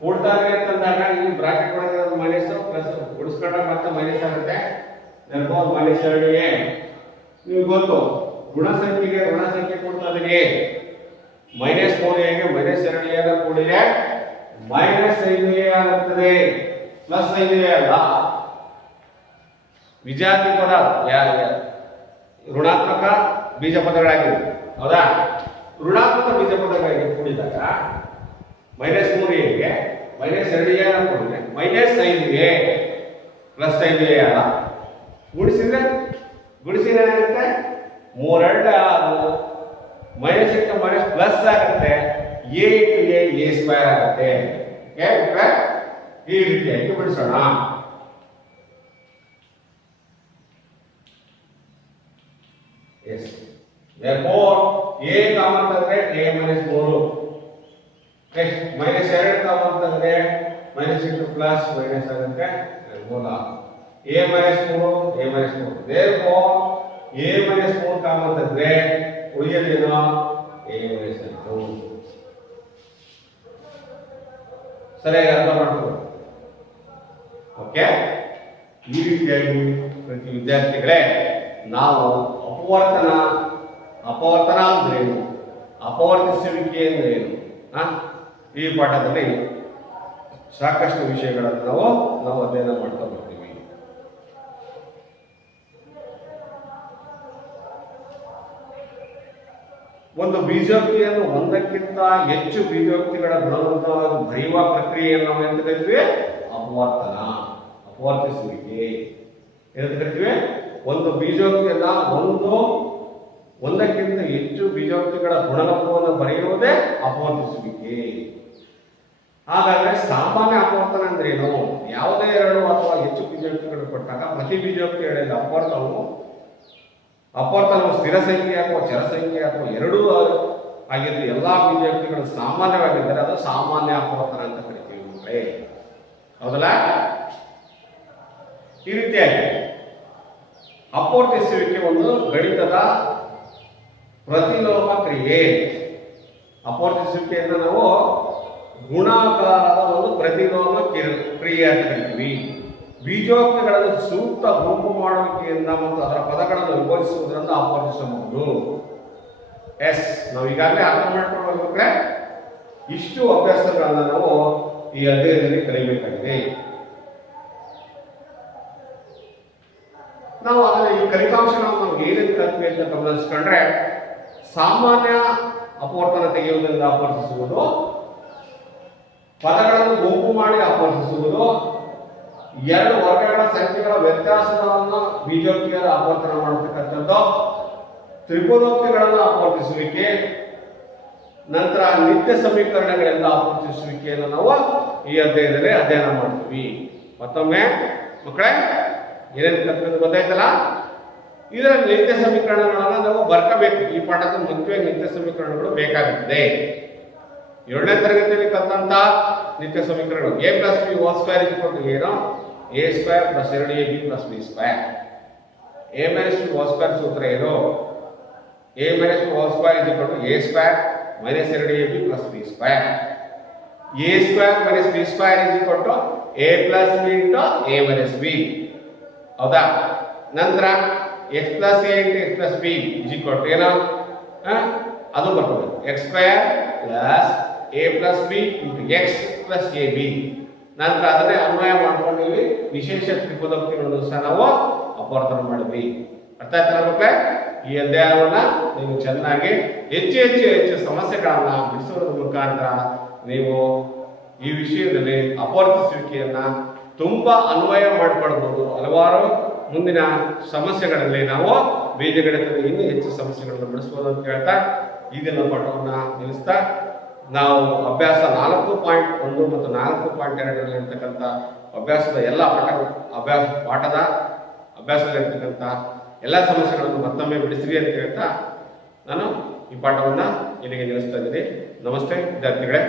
ಕೂಡ್ತಾಗ್ರೆ ಅಂತಂದಾಗ ಈ ಬ್ರಾಕೆಟ್ ಒಳಗೆ ಮೈನಸ್ ಪ್ಲಸ್ ಗುಣಿಸ್ಕೊಂಡಾಗ ಮತ್ತೆ ಮೈನಸ್ ಆಗುತ್ತೆ. therefore minus 2a. ನೀವು ಗೊತ್ತು, ಋಣ ಸಂಖ್ಯೆ ಕೊಡ್ತದೆ. ಮೈನಸ್ 3a ಗೆ ಮೈನಸ್ 2a ಕೂಡಿದ್ರೆ ಮೈನಸ್ 5a ಆಗುತ್ತದೆ, ಪ್ಲಸ್ 5a ಅಲ್ಲ. ವಿಜಾತಿ ಪದ ಋಣಾತ್ಮಕ ಬೀಜ ಪದಗಳಾಗಿವೆ. ಹೌದಾ? ಋಣಾತ್ಮಕ ಬೀಜ ಪದಗಳಿಗೆ ಕೂಡಿದಾಗ -3a -2a ಕೂಡಿದ್ರೆ -5a +5a ಅಲ್ಲ. ಗುಣಿಸಿದ್ರೆ ಏನಾಗುತ್ತೆ? 3 2 6 ಮೈನಸ್ ಇಂಟು ಮೈನಸ್ ಪ್ಲಸ್ ಆಗುತ್ತೆ. a ಇಂಟು a ಸ್ಕ್ವೇರ್ ಆಗುತ್ತೆ. ಈ ರೀತಿಯಾಗಿ ಬಿಡಿಸೋಣ. therefore a ಕಾಮನ್ ತಂದ್ರೆ a -3 ನೆಕ್ಸ್ಟ್ -2 ಕಾಮನ್ ತಂದ್ರೆ ಮೈನಸ್ ಇಂಟು ಪ್ಲಸ್ ಮೈನಸ್ ಆಗುತ್ತೆ ಮೂಲ a -3 a -3 therefore a -3 common ತಂದ್ರೆ ಉಳಿಯೋದೇನು a -2. ಸರಿಯಾಗಿ ಅರ್ಥ ಮಾಡ್ಕೊಳ್ಳಿ. ಓಕೆ, ಈ ರೀತಿಯಾಗಿ ಪ್ರತಿ ವಿದ್ಯಾರ್ಥಿಗಳೇ ನಾವು ಅಪವರ್ತನ ಅಂದ್ರೇನು, ಅಪವರ್ತಿಸುವಿಕೆ ಅಂದ್ರೇನು, ಈ ಪಾಠದಲ್ಲಿ ಸಾಕಷ್ಟು ವಿಷಯಗಳನ್ನು ನಾವು ಅಧ್ಯಯನ ಮಾಡ್ತಾ ಬರ್ತೀವಿ. ಒಂದು ಬೀಜೋಕ್ತಿಯನ್ನು ಒಂದಕ್ಕಿಂತ ಹೆಚ್ಚು ಬೀಜೋಕ್ತಿಗಳ ಗುಣವಂತವಾಗಿ ಬರೆಯುವ ಪ್ರಕ್ರಿಯೆಯನ್ನು ನಾವು ಎಂತ ಕರಿತೀವಿ? ಅಪವರ್ತಿಸುವಿಕೆ ಎಂತ ಕರಿತೀವಿ. ಒಂದು ಬೀಜೋಕ್ತಿಯನ್ನ ಒಂದಕ್ಕಿಂತ ಹೆಚ್ಚು ಬೀಜೋಕ್ತಿಗಳ ಗುಣಲಬ್ಧವನ್ನು ಬರೆಯುವುದೇ ಅಪವರ್ತಿಸುವಿಕೆ. ಹಾಗಾದ್ರೆ ಸಾಮಾನ್ಯ ಅಪವರ್ತನ ಅಂದ್ರೇನು? ಯಾವುದೇ 2 ಅಥವಾ ಹೆಚ್ಚು ಬೀಜೋಕ್ತಿಗಳು ಕೊಟ್ಟಾಗ ಪ್ರತಿ ಬೀಜೋಕ್ತಿ ಹೇಳಿದ ಅಪವರ್ತನವು ಸ್ಥಿರ ಸಂಖ್ಯೆ ಅಥವಾ ಚರ ಸಂಖ್ಯೆ ಅಥವಾ ಎರಡೂ ಆಗಿದ್ದು ಎಲ್ಲಾ ಬೀಜೋಕ್ತಿಗಳು ಸಾಮಾನ್ಯವಾಗಿದ್ದರೆ ಅದು ಸಾಮಾನ್ಯ ಅಪವರ್ತನ ಅಂತ ಕರಿತೀವಿ ಮಕ್ಕಳೇ. ಹೌದಲ್ಲ? ಈ ರೀತಿಯಾಗಿ ಅಪವರ್ತಿಸುವಿಕೆ ಒಂದು ಗಣಿತದ ಪ್ರತಿಲೋಮ ಕ್ರಿಯೆ. ಅಪವರ್ತಿಸುವಿಕೆಯನ್ನು ನಾವು ಗುಣಾಕಾರದ ಒಂದು ಪ್ರತಿಲೋಮ ಕ್ರಿಯೆ ಅಂತ ಕರಿತೀವಿ. ಬೀಜೋಕ್ತಿಗಳನ್ನು ಸೂಕ್ತ ಗುಂಪು ಮಾಡುವಿಕೆಯಿಂದ ಮತ್ತು ಅದರ ಪದಗಳನ್ನು ವಿಭಜಿಸುವುದರಿಂದ ಅಪವರ್ತಿಸಬಹುದು. ನಾವು ಈಗಾಗಲೇ ಅರ್ಥ ಮಾಡ್ಕೊಳ್ಬೇಕಾದ್ರೆ ಇಷ್ಟು ಅಭ್ಯಾಸಗಳನ್ನ ನಾವು ಈ ಅಧ್ಯಾಯದಲ್ಲಿ ಕಲಿಯಬೇಕಾಗಿದೆ. ನಾವು ಅದರ ಈ ಫಲಿತಾಂಶಗಳನ್ನು ನಾವು ಏನೇನು ಕಲಿತೀವಿ ಅಂತ ಗಮನಿಸ್ಕೊಂಡ್ರೆ, ಸಾಮಾನ್ಯ ಅಪವರ್ತನ ತೆಗೆಯುವುದರಿಂದ ಅಪವರ್ತಿಸುವುದು, ಪದಗಳನ್ನು ಗುಂಪು ಮಾಡಿ ಅಪವರ್ತಿಸುವುದು, 2 ವರ್ಗಗಳ ಸಂಖ್ಯೆಗಳ ವ್ಯತ್ಯಾಸವನ್ನು ಬೀಜೋಕ್ತಿಗಳ ಅಪವರ್ತನ ಮಾಡತಕ್ಕಂಥದ್ದು, ತ್ರಿಕೋನೋಕ್ತಿಗಳನ್ನು ಅಪವರ್ತಿಸುವಿಕೆ, ನಂತರ ನಿತ್ಯ ಸಮೀಕರಣಗಳಿಂದ ಅಪವರ್ತಿಸುವಿಕೆಯನ್ನು ನಾವು ಈ ಅಧ್ಯಾಯದಲ್ಲಿ ಅಧ್ಯಯನ ಮಾಡ್ತೀವಿ. ಮತ್ತೊಮ್ಮೆ ಮಕ್ಕಳೇ ಏನೇನು ಕಲಿತು ಗೊತ್ತಾಯ್ತಲ್ಲ? ಇದರ ನಿತ್ಯ ಸಮೀಕರಣಗಳನ್ನು ನಾವು ಬರ್ಕಬೇಕು. ಈ ಪಾಠದ ಮುಖ್ಯವಾಗಿ ನಿತ್ಯ ಸಮೀಕರಣಗಳು ಬೇಕಾಗುತ್ತದೆ. 7ನೇ ತರಗತಿಯಲ್ಲಿ ಕಲಿತಂತ ನಿತ್ಯ ಸಮೀಕರಣಗಳು a + b² ಏನು? a² + 2ab + b². a - b² ಸೂತ್ರ ಏನು? a - b² a² - 2ab + b². a² - b² a + b × a - b. ಹೌದಾ? ನಂತರ x + a × x + b ಏನು? ಅದು ಬರ್ತದೆ x² + a + b × x + ab. ನಂತರ ಅದನ್ನೇ ಅನ್ವಯ ಮಾಡ್ಕೊಂಡಿವಿ ವಿಶೇಷ ತ್ರಿಕೋನೋಕ್ತಿಗಳನ್ನು ಸಹ ನಾವು ಅಪವರ್ತನ ಮಾಡಿದ್ವಿ. ಅರ್ಥ ಆಯ್ತಲ್ಲ ಮಕ್ಕಳೇ? ಈ ಅಧ್ಯಾಯವನ್ನ ನೀವು ಚೆನ್ನಾಗಿ ಹೆಚ್ಚು ಸಮಸ್ಯೆಗಳನ್ನ ಬಿಡಿಸೋದ್ರ ಮುಖಾಂತರ ನೀವು ಈ ವಿಷಯದಲ್ಲಿ ಅಪವರ್ತಿಸುವಿಕೆಯನ್ನ ತುಂಬಾ ಅನ್ವಯ ಮಾಡಿಕೊಳ್ಬಹುದು. ಹಲವಾರು ಮುಂದಿನ ಸಮಸ್ಯೆಗಳಲ್ಲಿ ನಾವು ಬೀಜಗಣಿತದ ಇನ್ನೂ ಹೆಚ್ಚು ಸಮಸ್ಯೆಗಳನ್ನು ಬಿಡಿಸಬಹುದು ಅಂತ ಹೇಳ್ತಾ ಈ ದಿನ ಪಾಠವನ್ನ ನಿಲ್ಲಿಸ್ತಾ, ನಾವು ಅಭ್ಯಾಸ 4.1 ಮತ್ತು 4.2 ಇರ್ತಕ್ಕಂಥ ಅಭ್ಯಾಸದ ಎಲ್ಲ ಪಾಠದ ಅಭ್ಯಾಸದಲ್ಲಿರ್ತಕ್ಕಂಥ ಎಲ್ಲ ಸಮಸ್ಯೆಗಳನ್ನು ಮತ್ತೊಮ್ಮೆ ಬಿಡಿಸಿರಿ ಅಂತ ಹೇಳ್ತಾ ನಾನು ಈ ಪಾಠವನ್ನ ಇಲ್ಲಿಗೆ ನಿಲ್ಲಿಸ್ತಾ ಇದ್ದೀನಿ. ನಮಸ್ತೆ ವಿದ್ಯಾರ್ಥಿಗಳೇ.